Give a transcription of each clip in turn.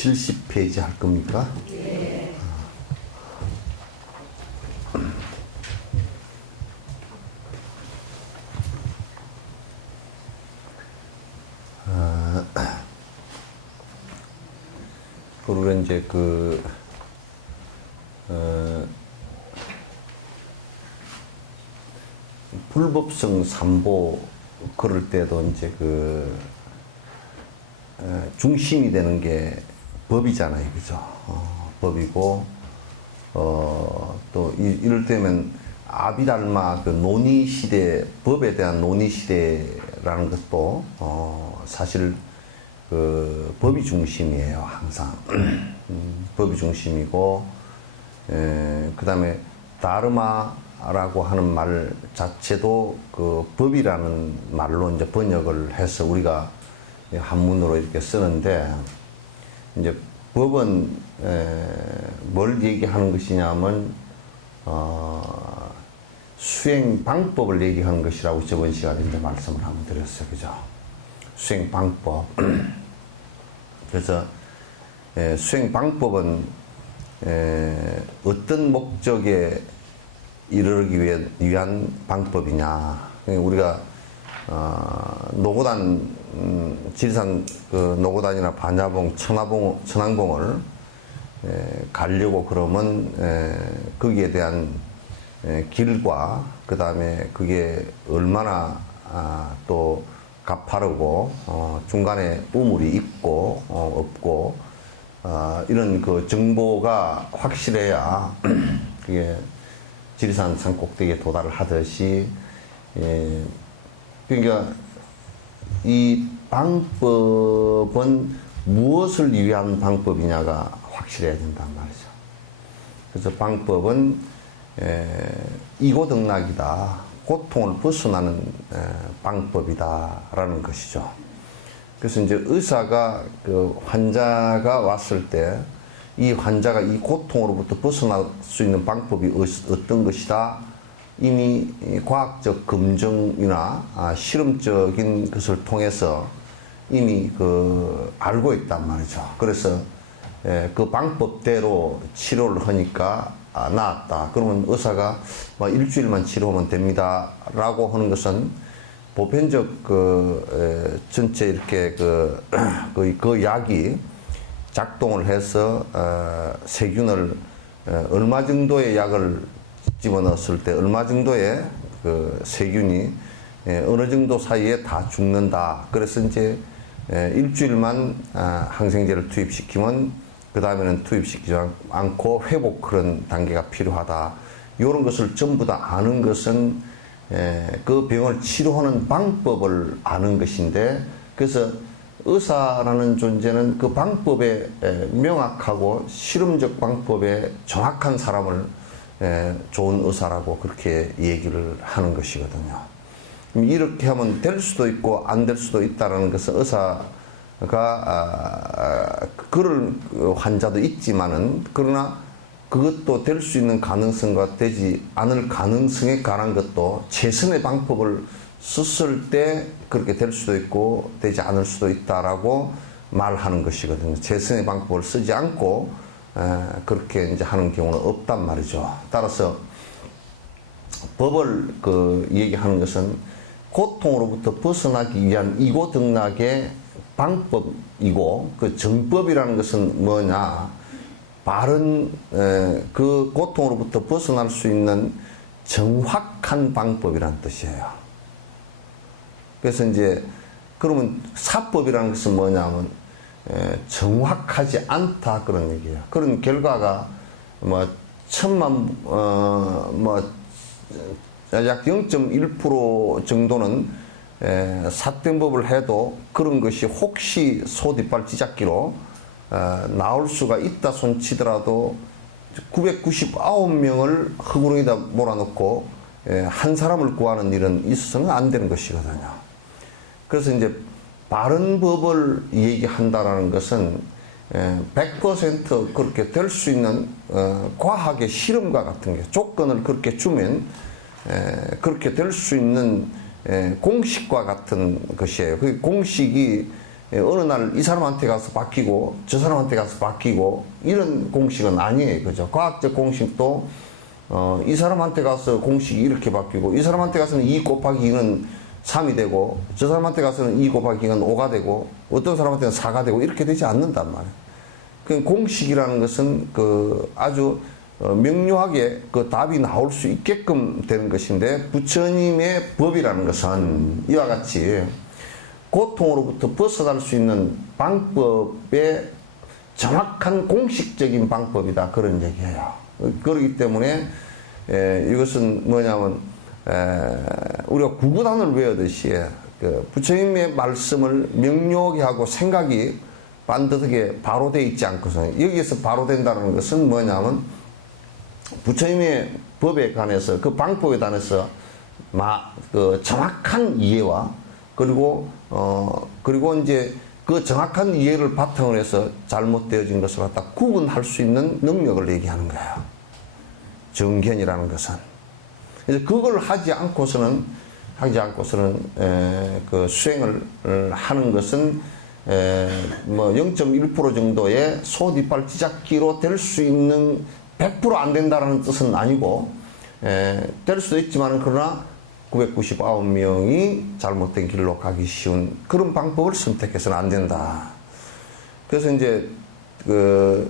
70페이지 할 겁니까? 예. 그리고 이제 불법성 삼보 그럴 때도 이제 중심이 되는 게 법이잖아요, 그죠? 법이고, 또 이럴 때면 아비달마 논의 시대, 법에 대한 논의 시대라는 것도 사실 법이 중심이에요, 항상. 법이 중심이고, 그 다음에 다르마라고 하는 말 자체도 법이라는 말로 이제 번역을 해서 우리가 한문으로 이렇게 쓰는데, 이제 법은 뭘 얘기하는 것이냐면 수행 방법을 얘기하는 것이라고 저번 시간에 이제 말씀을 한번 드렸어요, 그죠? 수행 방법. 그래서 수행 방법은 어떤 목적에 이르기 위한 방법이냐. 우리가 노고단 지리산 노고단이나 반야봉, 천왕봉을 가려고 그러면 거기에 대한 길과 그 다음에 그게 얼마나 또 가파르고 중간에 우물이 있고 없고 이런 정보가 확실해야 그게 지리산 산 꼭대기에 도달을 하듯이 그러니까 이 방법은 무엇을 위한 방법이냐가 확실해야 된단 말이죠. 그래서 방법은 이고등락이다. 고통을 벗어나는 방법이다라는 것이죠. 그래서 이제 의사가 환자가 왔을 때 이 환자가 이 고통으로부터 벗어날 수 있는 방법이 어떤 것이다. 이미 과학적 검증이나 실험적인 것을 통해서 이미 알고 있단 말이죠. 그래서 그 방법대로 치료를 하니까 나았다. 그러면 의사가 일주일만 치료하면 됩니다. 라고 하는 것은 보편적 전체 이렇게 그 약이 작동을 해서 세균을 얼마 정도의 약을 집어넣었을 때 얼마 정도의 세균이 어느 정도 사이에 다 죽는다. 그래서 이제 일주일만 항생제를 투입시키면 그 다음에는 투입시키지 않고 회복 그런 단계가 필요하다. 이런 것을 전부 다 아는 것은 그 병을 치료하는 방법을 아는 것인데, 그래서 의사라는 존재는 그 방법에 명확하고 실험적 방법에 정확한 사람을 좋은 의사라고 그렇게 얘기를 하는 것이거든요. 이렇게 하면 될 수도 있고 안 될 수도 있다는 것은 의사가 그럴 환자도 있지만은, 그러나 그것도 될 수 있는 가능성과 되지 않을 가능성에 관한 것도 최선의 방법을 썼을 때 그렇게 될 수도 있고 되지 않을 수도 있다라고 말하는 것이거든요. 최선의 방법을 쓰지 않고 그렇게 이제 하는 경우는 없단 말이죠. 따라서 법을 얘기하는 것은 고통으로부터 벗어나기 위한 이고등락의 방법이고, 그 정법이라는 것은 뭐냐? 바른 그 고통으로부터 벗어날 수 있는 정확한 방법이라는 뜻이에요. 그래서 이제 그러면 사법이라는 것은 뭐냐면 정확하지 않다 그런 얘기예요. 그런 결과가 약 0.1% 정도는 사땡법을 해도 그런 것이 혹시 소 뒷발 찌잡기로 나올 수가 있다 손치더라도 999명을 흙구렁이다 몰아넣고 한 사람을 구하는 일은 있어서는 안 되는 것이거든요. 그래서 이제 바른 법을 얘기한다라는 것은 100% 그렇게 될 수 있는 과학의 실험과 같은 게 조건을 그렇게 주면 그렇게 될 수 있는 공식과 같은 것이에요. 그 공식이 어느 날 이 사람한테 가서 바뀌고 저 사람한테 가서 바뀌고 이런 공식은 아니에요. 그죠? 과학적 공식도 이 사람한테 가서 공식이 이렇게 바뀌고 이 사람한테 가서는 2 곱하기 2는 3이 되고 저 사람한테 가서는 2 곱하기 2는 5가 되고 어떤 사람한테는 4가 되고 이렇게 되지 않는단 말이에요. 그 공식이라는 것은 그 아주 명료하게 그 답이 나올 수 있게끔 되는 것인데 부처님의 법이라는 것은 이와 같이 고통으로부터 벗어날 수 있는 방법의 정확한 공식적인 방법이다 그런 얘기예요. 그렇기 때문에 이것은 뭐냐면 우리가 구구단을 외우듯이 그 부처님의 말씀을 명료하게 하고 생각이 반듯하게 바로 돼 있지 않고서 여기에서 바로 된다는 것은 뭐냐면 부처님의 법에 관해서 그 방법에 관해서 그 정확한 이해와 그리고 이제 그 정확한 이해를 바탕으로 해서 잘못되어진 것을 갖다 구분할 수 있는 능력을 얘기하는 거예요. 정견이라는 것은. 그래서 그걸 하지 않고서는 그 수행을 하는 것은 뭐 0.1% 정도의 소뒷발 찌작기로 될 수 있는 100% 안 된다는 뜻은 아니고 될 수도 있지만 그러나 999명이 잘못된 길로 가기 쉬운 그런 방법을 선택해서는 안 된다. 그래서 이제 그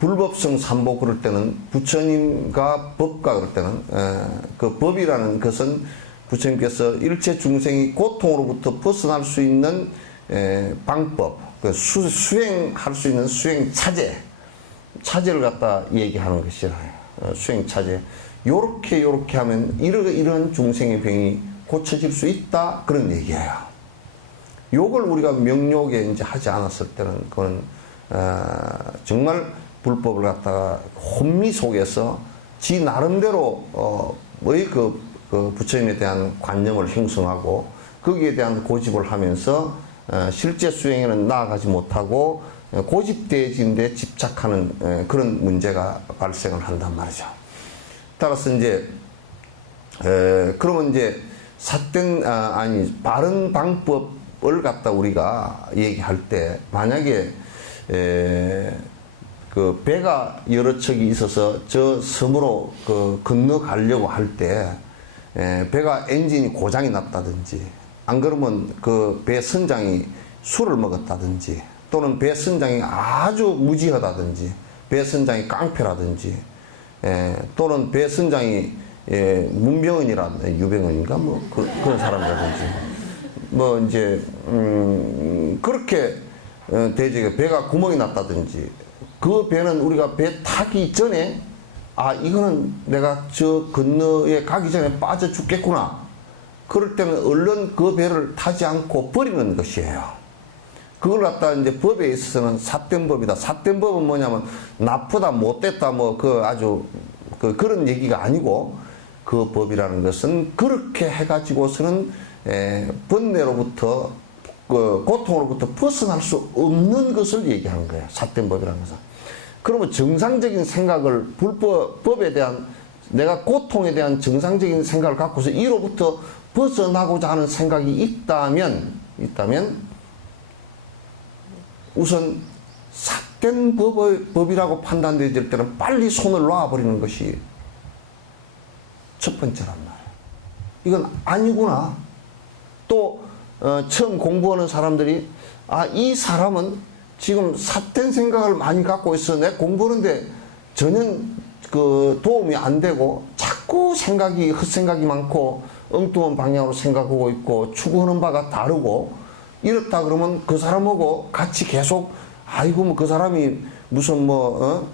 불법성 삼보 그럴 때는 부처님과 법과 그럴 때는 그 법이라는 것은 부처님께서 일체 중생이 고통으로부터 벗어날 수 있는 방법, 그 수행할 수 있는 수행 차제를 갖다 얘기하는 것이라 수행 차제. 요렇게 하면 이런 중생의 병이 고쳐질 수 있다 그런 얘기예요. 요걸 우리가 명료하게 이제 하지 않았을 때는 그건 정말 불법을 갖다가 혼미 속에서 지 나름대로 그 부처님에 대한 관념을 형성하고 거기에 대한 고집을 하면서 실제 수행에는 나아가지 못하고 고집되어진 데 집착하는 그런 문제가 발생을 한단 말이죠. 따라서 이제 그러면 이제 바른 방법을 갖다 우리가 얘기할 때 만약에 그 배가 여러 척이 있어서 저 섬으로 그 건너가려고 할 때 배가 엔진이 고장이 났다든지 안 그러면 그 배 선장이 술을 먹었다든지 또는 배 선장이 아주 무지하다든지 배 선장이 깡패라든지 또는 배 선장이 문병은이라든지 유병은인가 뭐 그런 사람이라든지 뭐 이제 그렇게 대지가 배가 구멍이 났다든지 그 배는 우리가 배 타기 전에 이거는 내가 저 건너에 가기 전에 빠져 죽겠구나. 그럴 때는 얼른 그 배를 타지 않고 버리는 것이에요. 그걸 갖다 이제 법에 있어서는 삿된 법이다. 삿된 법은 뭐냐면 나쁘다, 못됐다, 뭐 아주 그런 얘기가 아니고 그 법이라는 것은 그렇게 해가지고서는 번뇌로부터 고통으로부터 벗어날 수 없는 것을 얘기하는 거예요. 삿된 법이라는 것은. 그러면 정상적인 생각을 법에 대한 내가 고통에 대한 정상적인 생각을 갖고서 이로부터 벗어나고자 하는 생각이 있다면 우선 삿된 법이라고 판단되어질 때는 빨리 손을 놔버리는 것이 첫 번째란 말이에요. 이건 아니구나. 또 처음 공부하는 사람들이 이 사람은 지금 삿된 생각을 많이 갖고 있어. 내가 공부하는데 전혀 그 도움이 안 되고 자꾸 헛생각이 많고 엉뚱한 방향으로 생각하고 있고 추구하는 바가 다르고 이렇다 그러면 그 사람하고 같이 계속 뭐 그 사람이 무슨 뭐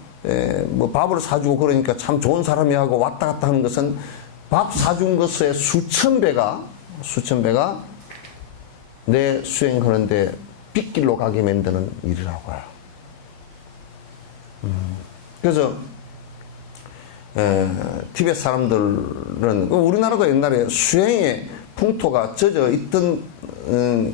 밥을 사주고 그러니까 참 좋은 사람이 하고 왔다 갔다 하는 것은 밥 사준 것의 수천 배가 내 수행하는데 빗길로 가게 만드는 일이라고 해요. 그래서 티베트 사람들은 우리나라도 옛날에 수행의 풍토가 젖어 있던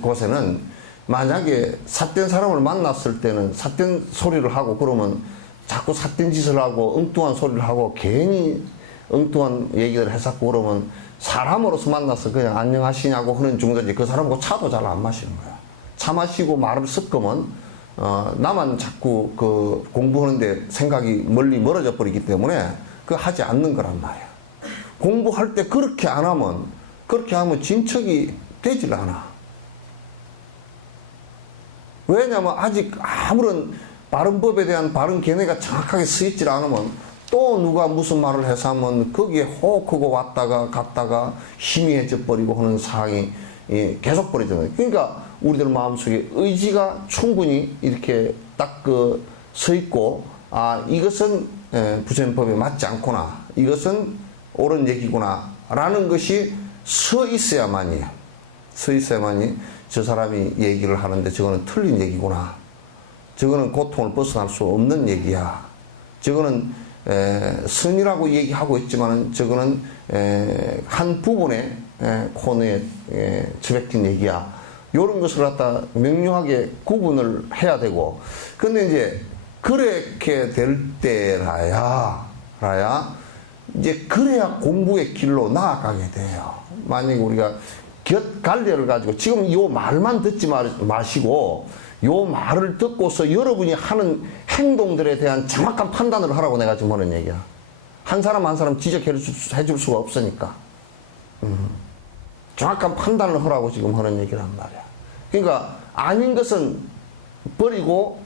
곳에는 만약에 삿된 사람을 만났을 때는 삿된 소리를 하고 그러면 자꾸 삿된 짓을 하고 엉뚱한 소리를 하고 괜히 엉뚱한 얘기를 해서 그러면 사람으로서 만나서 그냥 안녕하시냐고 하는 정도지 그 사람하고 차도 잘 안 마시는 거야. 차 마시고 말을 섞으면 나만 자꾸 그 공부하는데 생각이 멀어져 버리기 때문에 그 하지 않는 거란 말이야. 공부할 때 그렇게 하면 진척이 되질 않아. 왜냐하면 아직 아무런 바른 법에 대한 바른 견해가 정확하게 쓰이질 않으면 또 누가 무슨 말을 해서 하면 거기에 호흡하고 왔다가 갔다가 희미해져 버리고 하는 상황이 계속 벌어지잖아요. 그러니까 우리들 마음속에 의지가 충분히 이렇게 딱 서 있고, 아, 이것은 부처님법에 맞지 않구나, 이것은 옳은 얘기구나 라는 것이 서 있어야만이 저 사람이 얘기를 하는데 저거는 틀린 얘기구나, 저거는 고통을 벗어날 수 없는 얘기야, 저거는 선이라고 얘기하고 있지만 저거는 한 부분의 코너에 처박힌 얘기야, 이런 것을 갖다 명료하게 구분을 해야 되고. 근데 이제 그렇게 될 때라야 이제 그래야 공부의 길로 나아가게 돼요. 만약에 우리가 곁갈래를 가지고 지금 요 말만 듣지 마시고 요 말을 듣고서 여러분이 하는 행동들에 대한 정확한 판단을 하라고 내가 지금 하는 얘기야. 한 사람 한 사람 지적해 줄 수가 없으니까. 정확한 판단을 하라고 지금 하는 얘기란 말이야. 그러니까 아닌 것은 버리고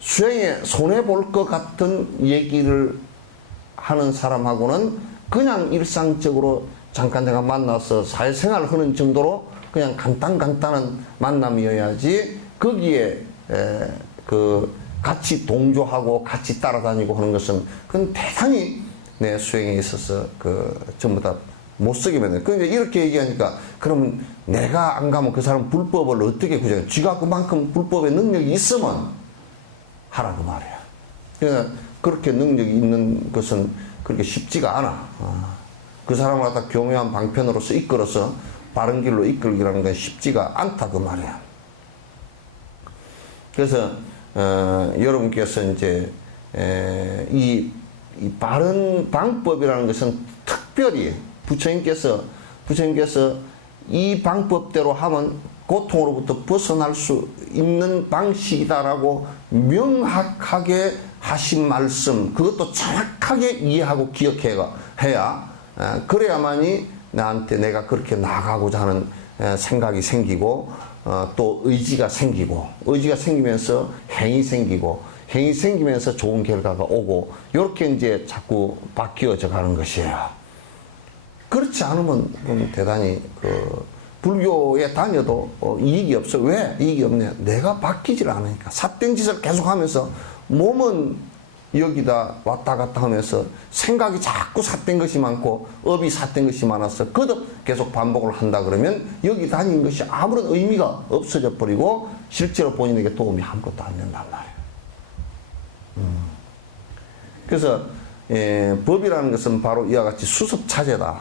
수행에 손해볼 것 같은 얘기를 하는 사람하고는 그냥 일상적으로 잠깐 내가 만나서 사회생활을 하는 정도로 그냥 간단한 만남이어야지, 거기에 같이 동조하고 같이 따라다니고 하는 것은 그건 대단히 내 수행에 있어서 전부 다 못 쓰게 만드는. 그러니까 이렇게 얘기하니까 그러면 내가 안 가면 그 사람 불법을 어떻게 구정해? 쥐가 그만큼 불법의 능력이 있으면 하라 그 말이야. 그러니까 그렇게 능력이 있는 것은 그렇게 쉽지가 않아. 그 사람을 갖다 교묘한 방편으로서 이끌어서 바른 길로 이끌기라는 건 쉽지가 않다 그 말이야. 그래서 여러분께서 이제 이 바른 방법이라는 것은 특별히 부처님께서 이 방법대로 하면 고통으로부터 벗어날 수 있는 방식이다라고 명확하게 하신 말씀, 그것도 정확하게 이해하고 기억해야 그래야만이 나한테 내가 그렇게 나가고자 하는 생각이 생기고, 또 의지가 생기면서 행이 생기면서 좋은 결과가 오고, 이렇게 이제 자꾸 바뀌어져 가는 것이에요. 그렇지 않으면 대단히 불교에 다녀도 이익이 없어. 왜 이익이 없냐? 내가 바뀌질 않으니까. 삿된 짓을 계속 하면서 몸은 여기다 왔다 갔다 하면서 생각이 자꾸 삿된 것이 많고 업이 삿된 것이 많아서 거듭 계속 반복을 한다 그러면 여기 다니는 것이 아무런 의미가 없어져 버리고 실제로 본인에게 도움이 아무것도 안 된단 말이에요. 그래서 법이라는 것은 바로 이와 같이 수습차제다.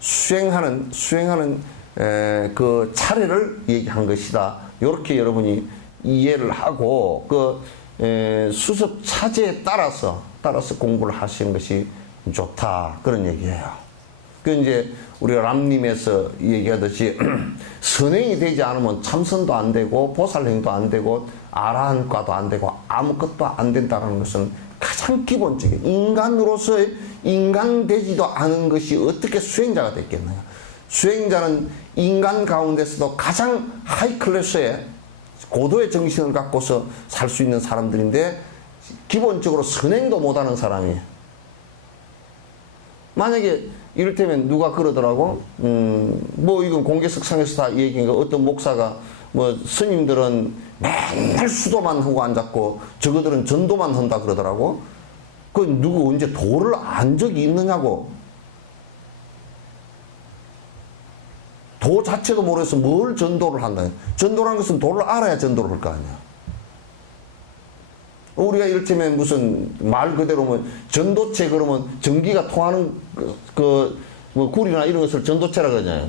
수행하는 그 차례를 얘기한 것이다. 이렇게 여러분이 이해를 하고 수습차제에 따라서 공부를 하시는 것이 좋다, 그런 얘기예요. 그 이제 우리가 람님에서 얘기하듯이 선행이 되지 않으면 참선도 안 되고 보살행도 안 되고 아라한과도 안 되고 아무것도 안 된다는 것은 가장 기본적인, 인간으로서의 인간 되지도 않은 것이 어떻게 수행자가 됐겠느냐. 수행자는 인간 가운데서도 가장 하이 클래스의 고도의 정신을 갖고서 살 수 있는 사람들인데 기본적으로 선행도 못하는 사람이에요. 만약에 이를테면 누가 그러더라고, 뭐 이건 공개석상에서 다 얘기인가, 어떤 목사가 뭐 스님들은 맨날 수도만 하고 앉았고 저거들은 전도만 한다 그러더라고. 그 누구 언제 도를 안 적이 있느냐고. 도 자체도 모르겠어 뭘 전도를 한다. 전도라는 것은 도를 알아야 전도를 할 거 아니야. 우리가 이를테면 무슨 말 그대로 뭐 전도체 그러면 전기가 통하는 뭐 굴이나 이런 것을 전도체라 그러잖아요.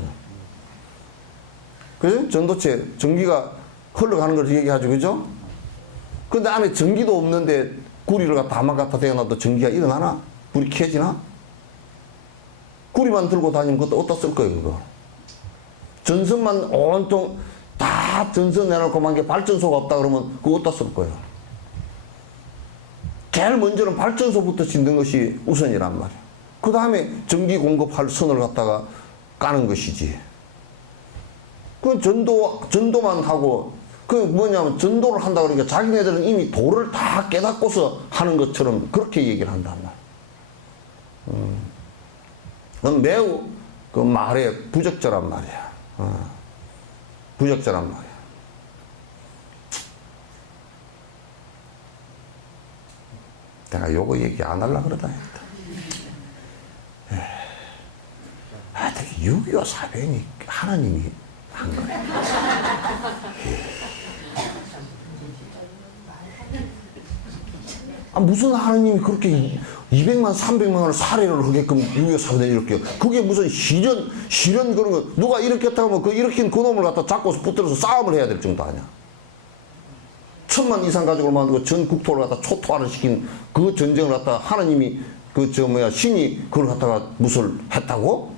그죠? 전도체, 전기가 흘러가는 걸 얘기하죠. 그죠? 근데 안에 전기도 없는데 구리를 다만 갖다 대어놔도 전기가 일어나나? 불이 켜지나? 구리만 들고 다니면 그것도 어디다 쓸 거예요, 그거? 전선만 온통 다 전선 내놓고 만약에 발전소가 없다 그러면 그거 어디다 쓸 거예요? 제일 먼저는 발전소부터 짓는 것이 우선이란 말이에요. 그 다음에 전기 공급할 선을 갖다가 까는 것이지. 그 전도만 하고, 그 뭐냐면 전도를 한다 그러니까 자기네들은 이미 도를 다 깨닫고서 하는 것처럼 그렇게 얘기를 한단 말이에요. 그건 매우 그 말에 부적절한 말이야. 부적절한 말이야. 내가 요거 얘기 안 하려고 그러다 했다. 되게 6.25 사변이 하나님이 한 거래. 무슨 하나님이 그렇게 200만, 300만을 살해를 하게끔 6.25 사변을 이렇게. 그게 무슨 실현 그런 거. 누가 이렇게 했다고 하면 그 일으킨 그놈을 갖다 잡고서 붙들어서 싸움을 해야 될 정도 아니야. 1000만 이상 가족을 만들고 전 국토를 갖다 초토화를 시킨 그 전쟁을 갖다 하나님이 신이 그걸 갖다가 무슨 했다고?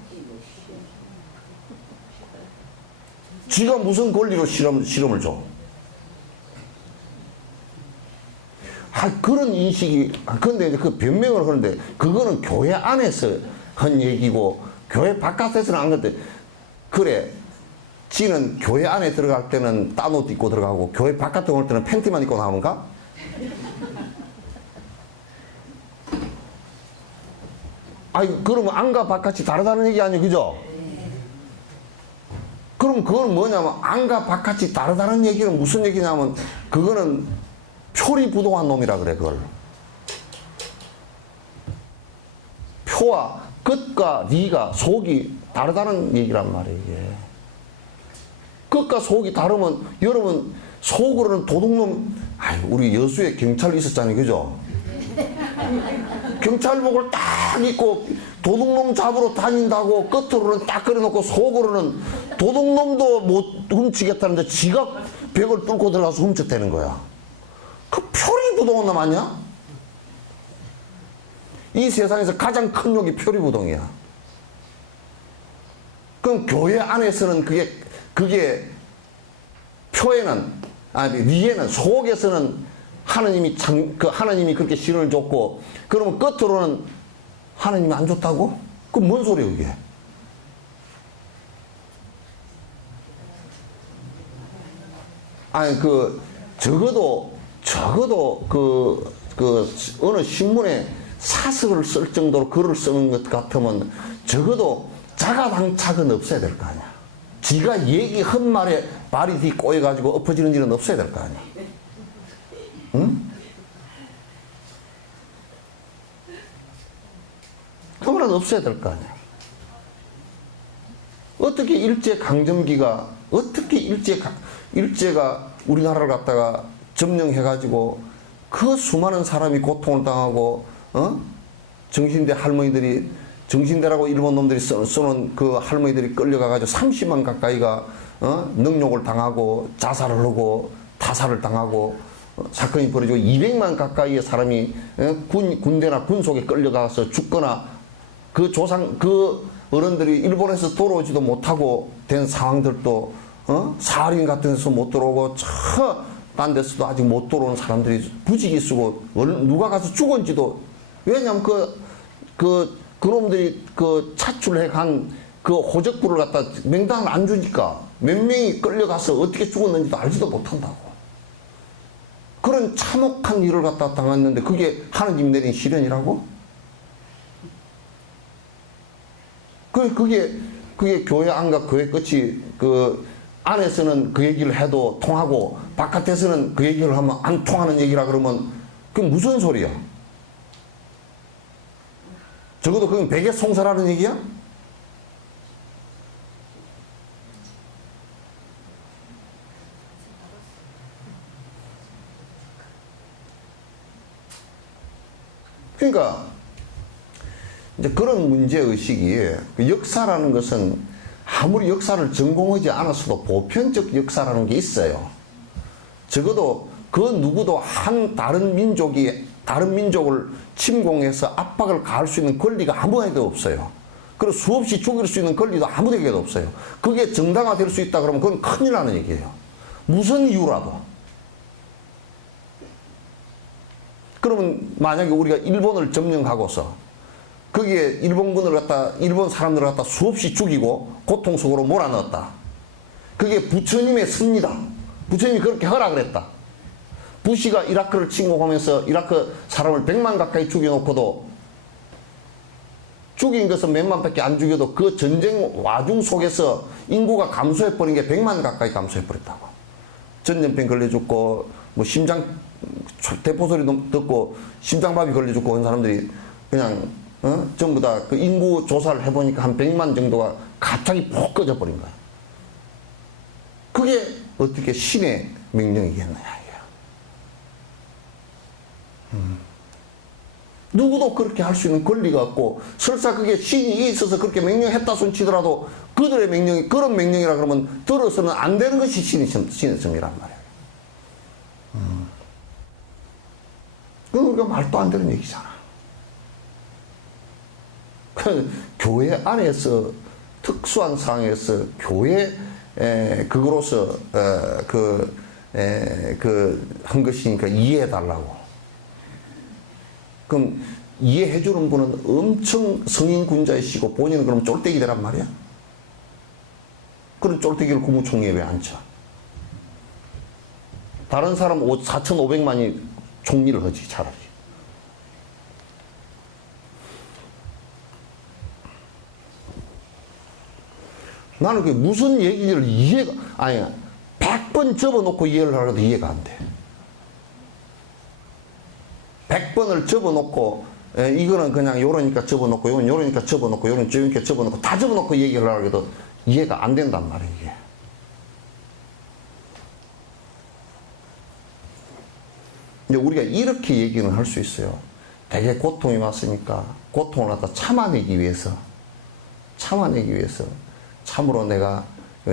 지가 무슨 권리로 실험을 줘? 그런 인식이, 근데 이제 그 변명을 하는데, 그거는 교회 안에서 한 얘기고, 교회 바깥에서는 안 건데, 그래. 지는 교회 안에 들어갈 때는 딴 옷 입고 들어가고, 교회 바깥에 올 때는 팬티만 입고 나오는가? 그러면 안과 바깥이 다르다는 얘기 아니에요, 그죠? 그럼 그건 뭐냐면, 안과 바깥이 다르다는 얘기는 무슨 얘기냐면, 그거는 표리부동한 놈이라 그래, 그걸. 표와 끝과 리가 속이 다르다는 얘기란 말이에요, 이게. 끝과 속이 다르면, 여러분, 속으로는 도둑놈, 우리 여수에 경찰 있었잖아요, 그죠? 경찰복을 딱 입고 도둑놈 잡으러 다닌다고 끝으로는 딱 그려놓고 속으로는 도둑놈도 못 훔치겠다는데 지가 벽을 뚫고 들어가서 훔쳤다는 거야. 그 표리부동한 놈 아니야? 이 세상에서 가장 큰 욕이 표리부동이야. 그럼 교회 안에서는 그게 표에는, 위에는, 속에서는 하나님이 그렇게 실현을 줬고, 그러면 끝으로는 하나님이 안 줬다고? 그럼 뭔 소리야, 그게? 적어도 어느 신문에 사설을 쓸 정도로 글을 쓰는 것 같으면 적어도 자가당착은 없어야 될 거 아니야. 지가 얘기한 말에 발이 뒤 꼬여가지고 엎어지는 일은 없어야 될 거 아니야. 응? 그 말은 없어야 될 거 아니야. 어떻게 일제강점기가, 일제가 우리나라를 갖다가 점령해가지고 그 수많은 사람이 고통을 당하고, 정신대 할머니들이, 정신대라고 일본 놈들이 써놓은 그 할머니들이 끌려가가지고 30만 가까이가, 능욕을 당하고 자살을 하고 타살을 당하고, 사건이 벌어지고 200만 가까이의 사람이 군대나 군속에 끌려가서 죽거나 그 어른들이 일본에서 돌아오지도 못하고 된 상황들도, 사할인 같은 데서 못 들어오고, 딴 데서도 아직 못 들어오는 사람들이 부지기 쓰고, 누가 가서 죽은지도, 왜냐면 그놈들이 차출해 간 그 호적부를 갖다 명단을 안 주니까 몇 명이 끌려가서 어떻게 죽었는지도 알지도 못한다고. 그런 참혹한 일을 갖다 당했는데 그게 하나님 내린 시련이라고? 그게 교회 안과 교회 끝이 안에서는 그 얘기를 해도 통하고 바깥에서는 그 얘기를 하면 안 통하는 얘기라 그러면 그게 무슨 소리야? 적어도 그건 백의송사라는 얘기야? 그러니까 이제 그런 문제의식이, 역사라는 것은 아무리 역사를 전공하지 않았어도 보편적 역사라는 게 있어요. 적어도 그 누구도 다른 민족을 침공해서 압박을 가할 수 있는 권리가 아무에도 없어요. 그리고 수없이 죽일 수 있는 권리도 아무데게도 없어요. 그게 정당화될 수 있다 그러면 그건 큰일 나는 얘기예요. 무슨 이유라도. 그러면 만약에 우리가 일본을 점령하고서 거기에 일본 사람들을 갖다 수없이 죽이고 고통 속으로 몰아넣었다. 그게 부처님의 섭니다. 부처님이 그렇게 허락을 했다. 부시가 이라크를 침공하면서 이라크 사람을 100만 가까이 죽여놓고도 죽인 것은 몇만 밖에 안 죽여도 그 전쟁 와중 속에서 인구가 감소해버린 게 100만 가까이 감소해버렸다고. 전염병 걸려 죽고 뭐 심장 대포 소리 듣고 심장마비 걸려 죽고 온 사람들이 그냥 전부 다 그 인구 조사를 해보니까 한 100만 정도가 갑자기 폭 꺼져 버린 거야. 그게 어떻게 신의 명령이겠느냐. 누구도 그렇게 할 수 있는 권리가 없고, 설사 그게 신이 있어서 그렇게 명령했다 손치더라도 그들의 명령이 그런 명령이라 그러면 들어서는 안 되는 것이 신의 점이란 말이에요. 그건 우리가 말도 안 되는 얘기잖아. 교회 안에서 특수한 상황에서 교회 그거로서 한 것이니까 이해해 달라고. 그럼 이해해 주는 분은 엄청 성인군자이시고 본인은 그럼 쫄대기 되란 말이야? 그런 쫄대기를 국무총리에 왜 앉혀? 다른 사람 4,500만이 총리를 하지 차라리. 나는 그게 무슨 얘기를 아니 100번 접어놓고 이해를 하려도 이해가 안 돼. 100번을 접어놓고 이거는 그냥 요러니까 접어놓고 요건 요러니까 접어놓고 요런 저러니까 접어놓고 다 접어놓고 얘기를 하려고 해도 이해가 안 된단 말이에요. 이게. 이제 우리가 이렇게 얘기는 할 수 있어요. 되게 고통이 왔으니까 고통을 갖다 참아내기 위해서 참으로 내가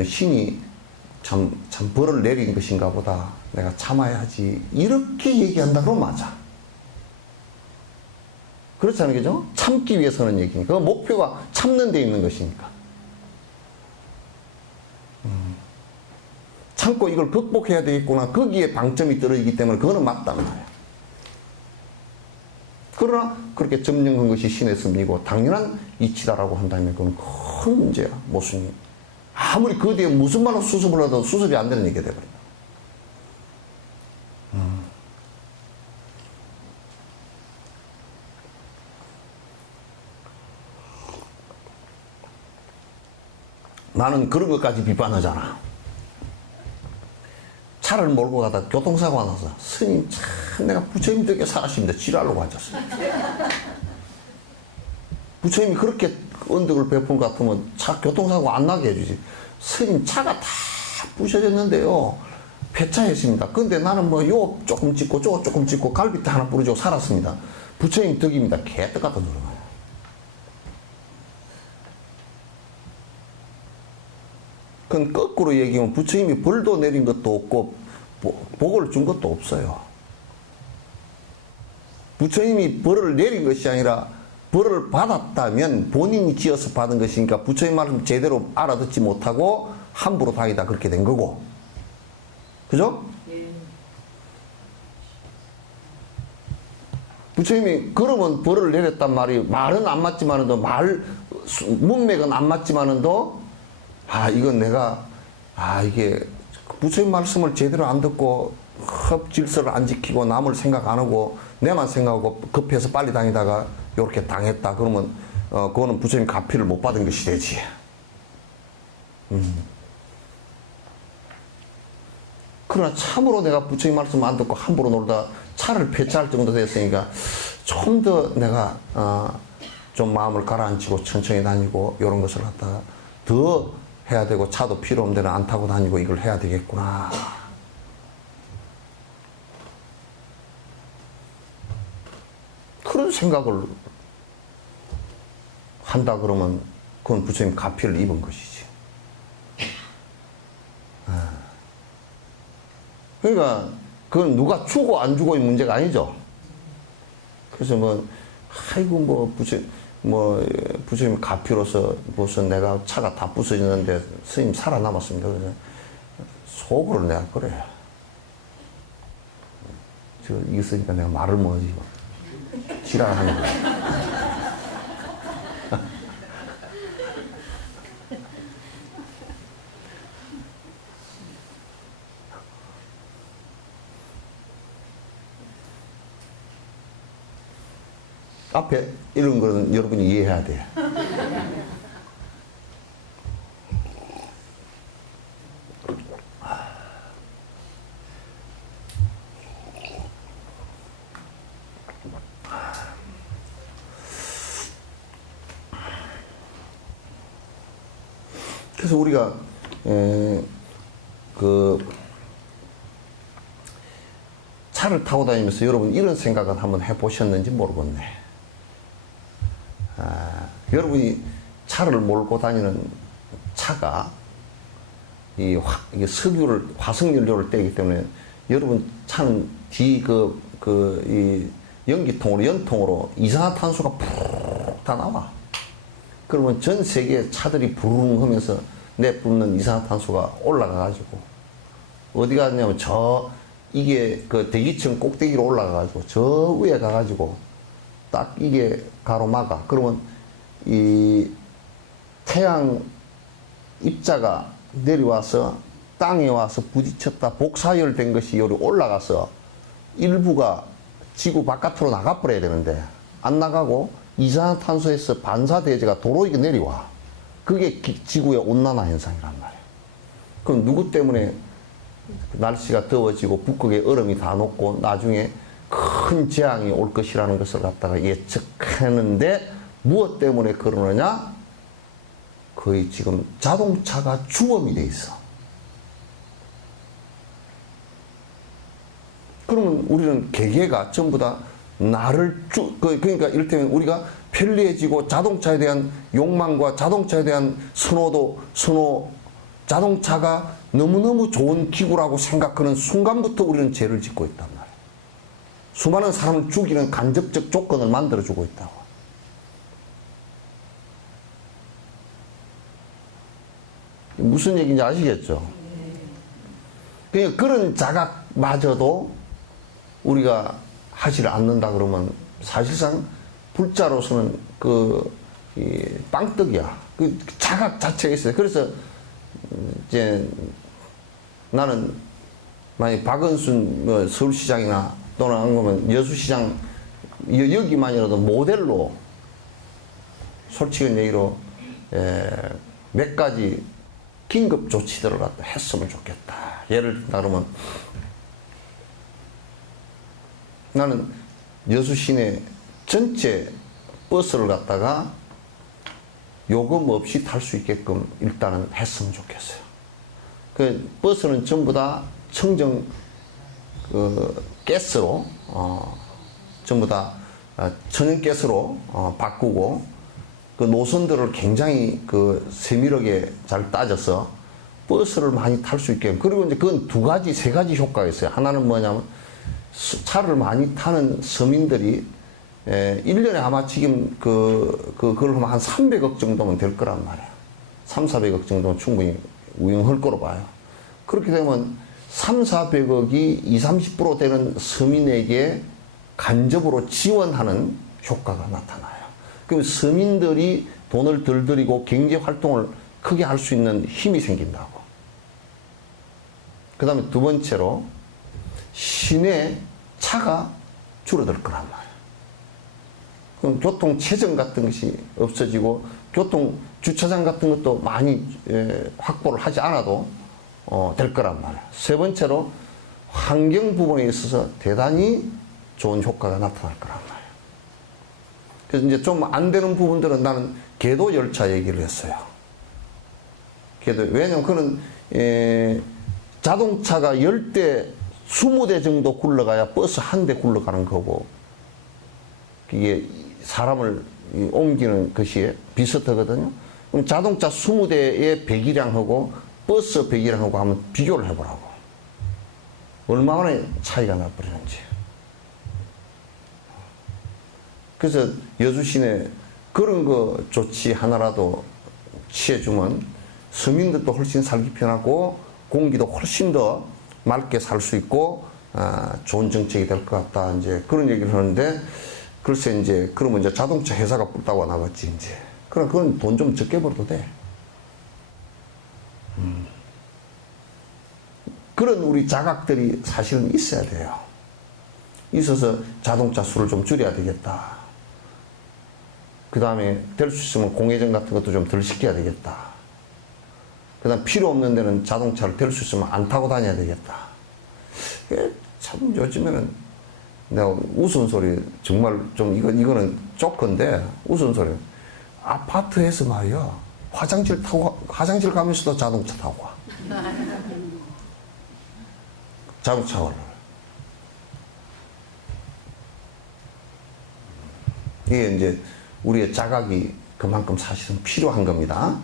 신이 참 벌을 내린 것인가 보다. 내가 참아야지. 이렇게 얘기한다 그러면 맞아. 그렇잖아요. 그죠? 참기 위해서는 얘기니까. 그 목표가 참는 데 있는 것이니까. 참고 이걸 극복해야 되겠구나. 거기에 방점이 떨어지기 때문에 그거는 맞단 말이야. 그러나 그렇게 점령한 것이 신의 섭리고 당연한 이치다라고 한다면 그건 큰 문제야. 모순이. 아무리 그 뒤에 무슨 말로 수습을 해도 수습이 안 되는 얘기가 돼버린다. 나는 그런 것까지 비판하잖아. 차를 몰고 가다 교통사고가 나서 스님 참 내가 부처님 덕에 살았습니다. 지랄로 앉았어요. 부처님이 그렇게 언덕을 베푼 것 같으면 차 교통사고 안 나게 해주지. 스님 차가 다 부셔졌는데요. 폐차했습니다. 근데 나는 뭐 요 조금 찍고 저거 조금 찍고 갈비뼈 하나 부러지고 살았습니다. 부처님 덕입니다. 개떡 같은 소리 나요. 그건 거꾸로 얘기하면 부처님이 벌도 내린 것도 없고 복을 준 것도 없어요. 부처님이 벌을 내린 것이 아니라 벌을 받았다면 본인이 지어서 받은 것이니까 부처님 말씀 제대로 알아듣지 못하고 함부로 다니다 그렇게 된 거고. 그죠? 부처님이 그러면 벌을 내렸단 말은 안 맞지만은도 문맥은 안 맞지만은도 이건 내가 이게 부처님 말씀을 제대로 안 듣고 질서를 안 지키고 남을 생각 안 하고 내만 생각하고 급해서 빨리 다니다가 이렇게 당했다. 그러면 그거는 부처님 가피를 못 받은 것이 되지. 그러나 참으로 내가 부처님 말씀 안 듣고 함부로 놀다 차를 폐차할 정도 됐으니까 좀 더 내가 좀 마음을 가라앉히고 천천히 다니고 이런 것을 갖다가 더 해야 되고 차도 필요 없는 데는 안 타고 다니고 이걸 해야 되겠구나. 그런 생각을 한다 그러면 그건 부처님 가피를 입은 것이지. 그러니까 그건 누가 주고 안 주고의 문제가 아니죠. 그래서 뭐 아이고 뭐 부처님 뭐 부처님 가피로서 무슨 내가 차가 다 부서지는데 스님 살아남았습니다. 그래서 속으로 내가 그래. 저 이거 쓰니까 내가 말을 못하지. 지랄하는 거야. 앞에 이런 거는 여러분이 이해해야 돼. 그래서 우리가 그 차를 타고 다니면서 여러분 이런 생각은 한번 해보셨는지 모르겠네. 여러분이 차를 몰고 다니는 차가 이게 석유를 화석연료를 떼기 때문에 여러분 차는 이 연기통으로 연통으로 이산화탄소가 푹 다 나와. 그러면 전 세계 차들이 부릉 하면서 내뿜는 이산화탄소가 올라가가지고 어디 가냐면 이게 그 대기층 꼭대기로 올라가가지고 저 위에 가가지고 딱 이게 가로막아. 그러면 이 태양 입자가 내려와서 땅에 와서 부딪혔다 복사열된 것이 여기 올라가서 일부가 지구 바깥으로 나가버려야 되는데 안 나가고 이산화탄소에서 반사대제가 도로 이게 내려와. 그게 지구의 온난화 현상이란 말이에요. 그럼 누구 때문에 날씨가 더워지고 북극의 얼음이 다 녹고 나중에 큰 재앙이 올 것이라는 것을 갖다가 예측하는데 무엇 때문에 그러느냐? 거의 지금 자동차가 주범이 돼 있어. 그러면 우리는 개개가 전부 다 나를 그러니까 이를테면 우리가 편리해지고 자동차에 대한 욕망과 자동차에 대한 자동차가 너무너무 좋은 기구라고 생각하는 순간부터 우리는 죄를 짓고 있단 말이에요. 수많은 사람을 죽이는 간접적 조건을 만들어주고 있다고. 무슨 얘기인지 아시겠죠? 그러니까 그런 자각마저도 우리가 하지 않는다 그러면 사실상 불자로서는 빵떡이야. 그 자각 자체가 있어요. 그래서 이제 나는 만약 박은순 서울시장이나 또는 안 그러면 여수시장 여기만이라도 모델로 솔직한 얘기로 몇 가지 긴급 조치들을 갖다 했으면 좋겠다. 예를 든다 그러면 나는 여수 시내 전체 버스를 갖다가 요금 없이 탈 수 있게끔 일단은 했으면 좋겠어요. 그 버스는 전부 다 청정 가스로 전부 다 천연가스로 바꾸고 그 노선들을 굉장히 세밀하게 잘 따져서 버스를 많이 탈 수 있게. 그리고 이제 그건 세 가지 효과가 있어요. 하나는 뭐냐면 차를 많이 타는 서민들이 1년에 아마 지금 그걸 하면 한 300억 정도면 될 거란 말이에요. 400억 정도면 충분히 운영할 거로 봐요. 그렇게 되면 400억이 20, 30% 되는 서민에게 간접으로 지원하는 효과가 나타나요. 그럼 서민들이 돈을 덜 들이고 경제 활동을 크게 할 수 있는 힘이 생긴다고. 그 다음에 두 번째로 시내 차가 줄어들 거란 말이에요. 그럼 교통 체증 같은 것이 없어지고 교통 주차장 같은 것도 많이 확보를 하지 않아도 될 거란 말이에요. 세 번째로 환경 부분에 있어서 대단히 좋은 효과가 나타날 거란 말이에요. 그래서 이제 좀 안 되는 부분들은 나는 궤도 열차 얘기를 했어요. 왜냐면 그는 자동차가 10대, 20대 정도 굴러가야 버스 한 대 굴러가는 거고, 이게 사람을 옮기는 것이 비슷하거든요. 그럼 자동차 20대의 배기량하고 버스 배기량하고 한번 비교를 해보라고. 얼마나 차이가 나버리는지. 그래서 여수 시내 그런 거 조치 하나라도 취해주면 서민들도 훨씬 살기 편하고 공기도 훨씬 더 맑게 살 수 있고 좋은 정책이 될 것 같다. 이제 그런 얘기를 하는데 글쎄 이제 그러면 이제 자동차 회사가 뿔따고 나갔지 이제. 그럼 그건 돈 좀 적게 벌어도 돼. 그런 우리 자각들이 사실은 있어야 돼요. 있어서 자동차 수를 좀 줄여야 되겠다. 그 다음에 될 수 있으면 공회전 같은 것도 좀 덜 시켜야 되겠다. 그 다음 필요 없는 데는 자동차를 될 수 있으면 안 타고 다녀야 되겠다. 참 요즘에는 내가 웃음소리 정말 좀 이거는 조건데 웃음소리. 아파트에서 말이야 화장실 가면서도 자동차 타고 와. 자동차 올라. 이게 이제 우리의 자각이 그만큼 사실은 필요한 겁니다.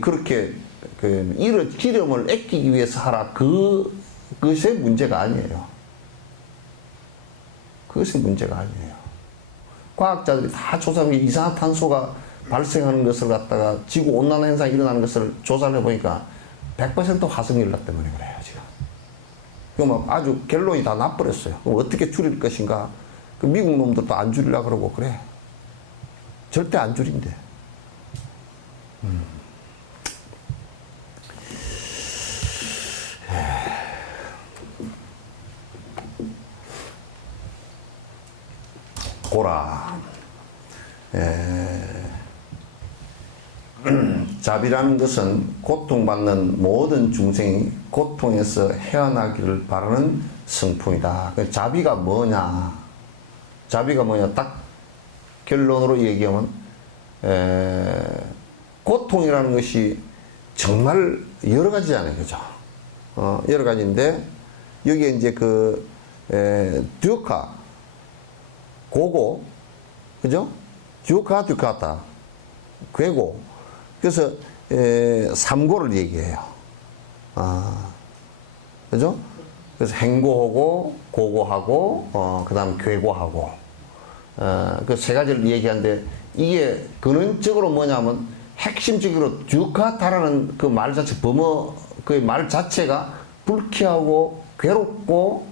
그렇게 기름을 아끼기 위해서 하라. 그것의 문제가 아니에요. 그것이 문제가 아니에요. 과학자들이 다 조사한 게 이산화탄소가 발생하는 것을 갖다가 지구온난화 현상이 일어나는 것을 조사를 해보니까 100% 화석연료 때문에 그래요, 지금. 그럼 아주 결론이 다 나버렸어요. 그럼 어떻게 줄일 것인가? 그 미국 놈들도 안 줄이려고 그러고 그래. 절대 안 줄인대. 고라. 자비라는 것은 고통받는 모든 중생이 고통에서 헤어나기를 바라는 성품이다. 자비가 뭐냐? 자비가 뭐냐? 딱 결론으로 얘기하면 고통이라는 것이 정말 여러 가지잖아요, 그죠? 여러 가지인데 여기에 이제 듀카, 고고, 그죠? 듀카타, 괴고. 그래서 삼고를 얘기해요. 그죠? 그래서 행고하고 고고하고 그 다음 괴고하고 그 세 가지를 얘기하는데 이게 근원적으로 뭐냐면 핵심적으로 듀카타라는 그 말 자체 그 말 자체가 불쾌하고 괴롭고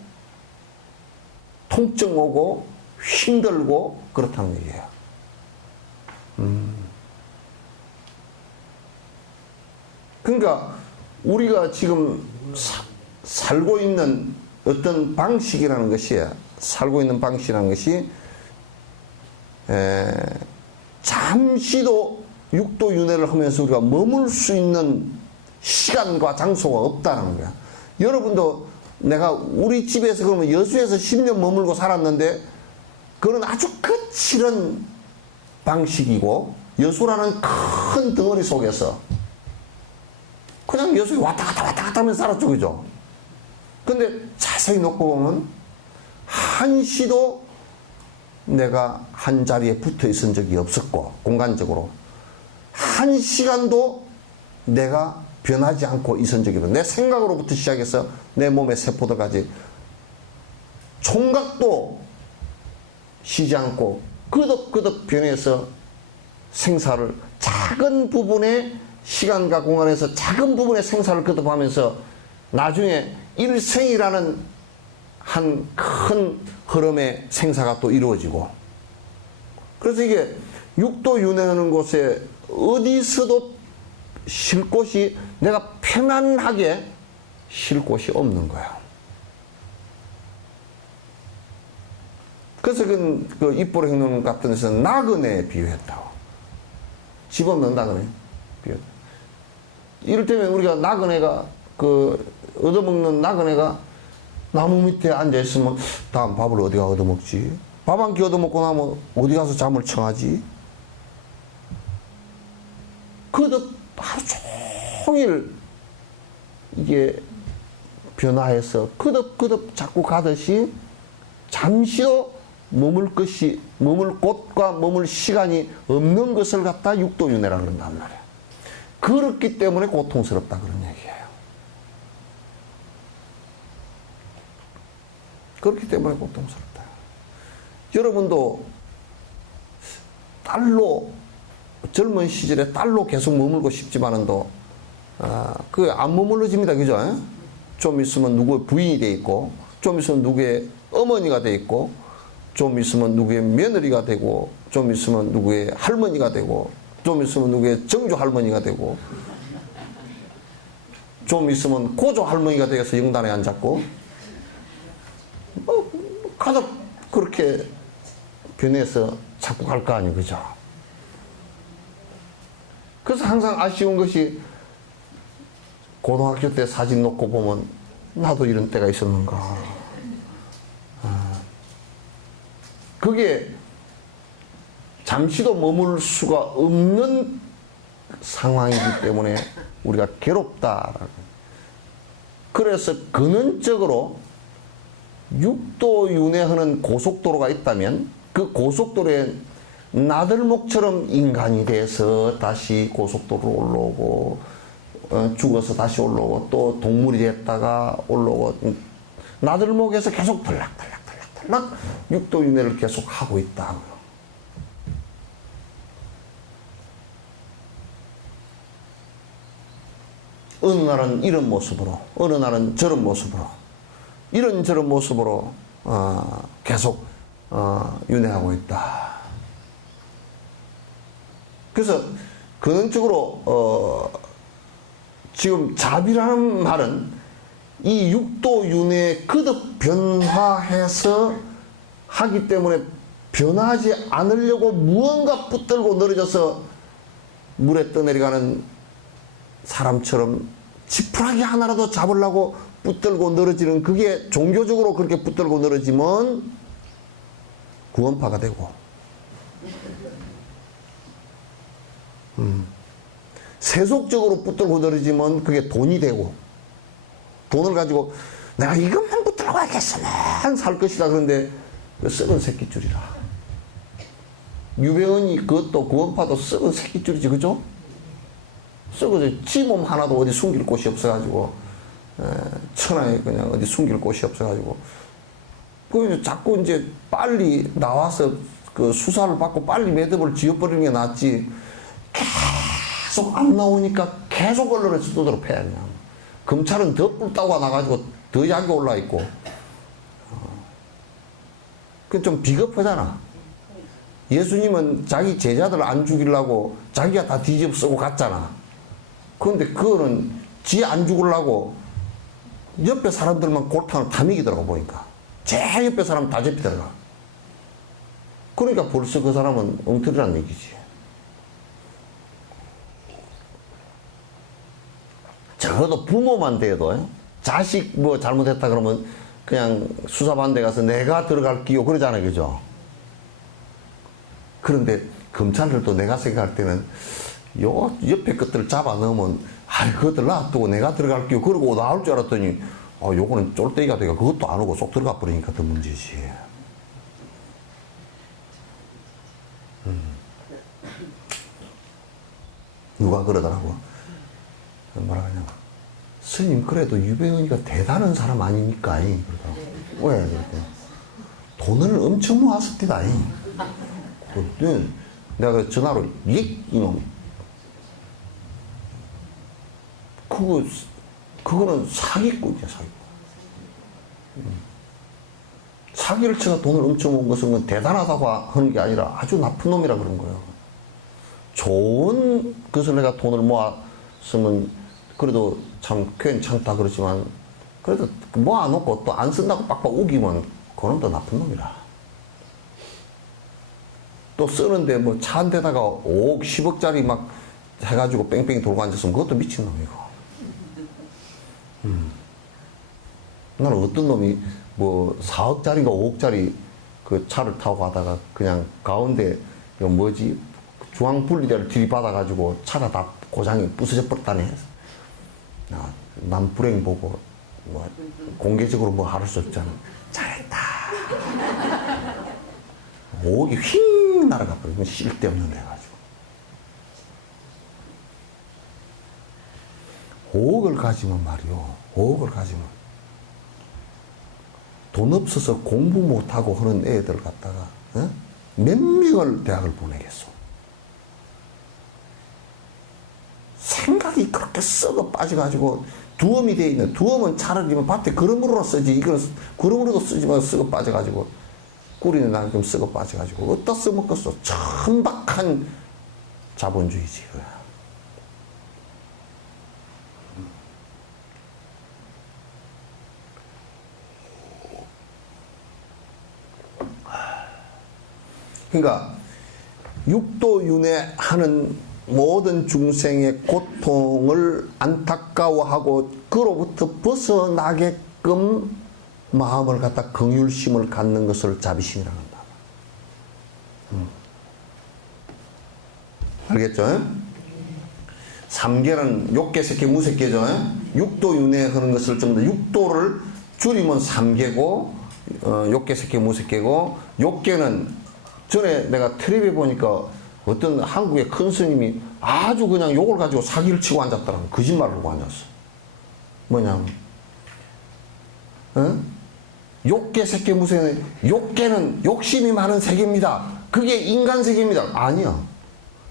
통증 오고 힘들고 그렇다는 얘기예요. 그러니까 우리가 지금 살고 있는 어떤 방식이라는 것이 살고 있는 방식이라는 것이 잠시도 육도윤회를 하면서 우리가 머물 수 있는 시간과 장소가 없다는 거야. 여러분도 내가 우리 집에서 그러면 여수에서 10년 머물고 살았는데 그건 아주 거칠은 방식이고 여수라는 큰 덩어리 속에서 그냥 여수에 왔다 갔다 하면서 살았죠, 그죠? 근데 자세히 놓고 보면 한시도 내가 한 자리에 붙어 있은 적이 없었고 공간적으로 한 시간도 내가 변하지 않고 있은 적이 없어. 내 생각으로부터 시작해서 내 몸의 세포들까지 총각도 쉬지 않고 끄덕끄덕 변해서 생사를 작은 부분의 시간과 공간에서 작은 부분의 생사를 거듭하면서 나중에 일생이라는 한 큰 흐름의 생사가 또 이루어지고 그래서 이게 육도윤회하는 곳에 어디서도 쉴 곳이 내가 편안하게 쉴 곳이 없는 거야. 그래서 그 입보로 행동 같은 데서는 나그네에 비유했다고. 집 없는 나그네 비유했다. 이를테면 우리가 나그네가 얻어먹는 나그네가 나무 밑에 앉아있으면 다음 밥을 어디가 얻어먹지? 밥 한 끼 얻어먹고 나면 어디 가서 잠을 청하지? 그릇 하루 종일 이게 변화해서 그득그득 자꾸 가듯이 잠시도 머물 곳과 머물 시간이 없는 것을 갖다 육도윤회라 그런단 말이야. 그렇기 때문에 고통스럽다 그런 얘기예요. 그렇기 때문에 고통스럽다. 여러분도 딸로 젊은 시절에 딸로 계속 머물고 싶지만은도 그 안 머물러집니다. 그죠? 좀 있으면 누구의 부인이 돼 있고, 좀 있으면 누구의 어머니가 돼 있고, 좀 있으면 누구의 며느리가 되고, 좀 있으면 누구의 할머니가 되고, 좀 있으면 누구의 정조 할머니가 되고, 좀 있으면 고조 할머니가 되어서 영단에 앉았고, 가족 그렇게 변해서 자꾸 갈 거 아니에요. 그죠? 그래서 항상 아쉬운 것이 고등학교 때 사진 놓고 보면 나도 이런 때가 있었는가. 그게 잠시도 머물 수가 없는 상황이기 때문에 우리가 괴롭다. 그래서 근원적으로 육도윤회하는 고속도로가 있다면 그 고속도로에 나들목처럼 인간이 돼서 다시 고속도로로 올라오고 죽어서 다시 올라오고 또 동물이 됐다가 올라오고 나들목에서 계속 덜락덜락 육도윤회를 계속 하고 있다고요. 어느 날은 이런 모습으로, 어느 날은 저런 모습으로, 이런저런 모습으로 계속 윤회하고 있다. 그래서 근원적으로 지금 자비라는 말은 이 육도윤회에 거듭 변화해서 하기 때문에 변하지 않으려고 무언가 붙들고 늘어져서 물에 떠내려가는 사람처럼 지푸라기 하나라도 잡으려고 붙들고 늘어지는, 그게 종교적으로 그렇게 붙들고 늘어지면 구원파가 되고, 세속적으로 붙들고 늘어지면 그게 돈이 되고, 돈을 가지고 내가 이것만 붙들고 가겠으면 살 것이다. 그런데 그 썩은 새끼줄이라. 유배원이 그것도 구원파도 썩은 새끼줄이지. 그죠? 썩어져. 지 몸 하나도 어디 숨길 곳이 없어가지고, 천하에 그냥 어디 숨길 곳이 없어가지고, 그 자꾸 이제 빨리 나와서 그 수사를 받고 빨리 매듭을 지어버리는 게 낫지. 계속 안 나오니까 계속 언론에서 두드러 패야 그냥. 검찰은 더 뿔따구가 나가지고 더 약이 올라 있고, 그 좀 비겁하잖아. 예수님은 자기 제자들 안 죽이려고 자기가 다 뒤집어 쓰고 갔잖아. 그런데 그거는 지 안 죽으려고 옆에 사람들만 골탕을 다 먹이더라고. 보니까 제 옆에 사람 다 잡히더라고. 그러니까 벌써 그 사람은 엉터리란 얘기지. 적어도 부모만 돼도 자식 뭐 잘못했다 그러면 그냥 수사반대 가서 내가 들어갈게요 그러잖아요. 그죠? 그런데 검찰들도 내가 생각할 때는 요 옆에 것들을 잡아 넣으면 그것들 놔두고 내가 들어갈게요 그러고 나올 줄 알았더니 요거는 쫄대기가 돼가 그것도 안 오고 쏙 들어가 버리니까 더 문제지. 누가 그러더라고. 뭐라 그러냐. 스님 그래도 유배원이가 대단한 사람 아닙니까? 그러더라고. 왜? 그랬더니 돈을 엄청 모았습니다. 그때 내가 전화로 이놈 그거는 사기꾼이야. 사기꾼. 사기를 쳐서 돈을 엄청 모은 것은 대단하다고 하는 게 아니라 아주 나쁜 놈이라 그런 거예요. 좋은 것을 내가 돈을 모았으면 그래도 참 괜찮다 그러지만, 그래도 모아놓고 또 안 쓴다고 빡빡 우기면 그건 또 나쁜 놈이라. 또 쓰는데 뭐 차 한 대다가 5억 10억짜리 막 해가지고 뺑뺑이 돌고 앉았으면 그것도 미친놈이고. 나는 어떤 놈이 뭐 4억짜리인가 5억짜리 그 차를 타고 가다가 그냥 가운데 이거 뭐지 중앙 분리대를 들이받아가지고 차가 다 고장이 부서져 버렸다네. 남 불행 보고 뭐 공개적으로 뭐 할 수 없잖아. 잘했다. 5억이 휙 날아가 버리면 쓸데없는 데 가지고 5억을 가지면 말이요. 5억을 가지면 돈 없어서 공부 못하고 하는 애들 갖다가 몇 명을 대학을 보내겠어? 생각이 그렇게 썩어 빠져가지고 두엄이 되어 있는, 두엄은 차라리 밭에 거름으로 쓰지, 이건 거름으로도 쓰지만 썩어 빠져가지고, 꿀이는 나는 좀 썩어 빠져가지고, 어디다 써먹겠어? 천박한 자본주의지, 그거야. 그러니까 육도윤회하는 모든 중생의 고통을 안타까워하고 그로부터 벗어나게끔 마음을 갖다 긍휼심을 갖는 것을 자비심이라고 한다. 알겠죠? 삼계는 욕계, 색계, 무색계죠? 육도윤회하는 것을 좀 더 육도를 줄이면 삼계고, 욕계, 색계, 무색계고, 욕계는 전에 내가 텔레비에 보니까 어떤 한국의 큰 스님이 아주 그냥 욕을 가지고 사기를 치고 앉았더라고. 거짓말을 하고 앉았어. 뭐냐면, 욕계, 색계, 무색계, 욕계는 욕심이 많은 세계입니다. 그게 인간 세계입니다. 아니야.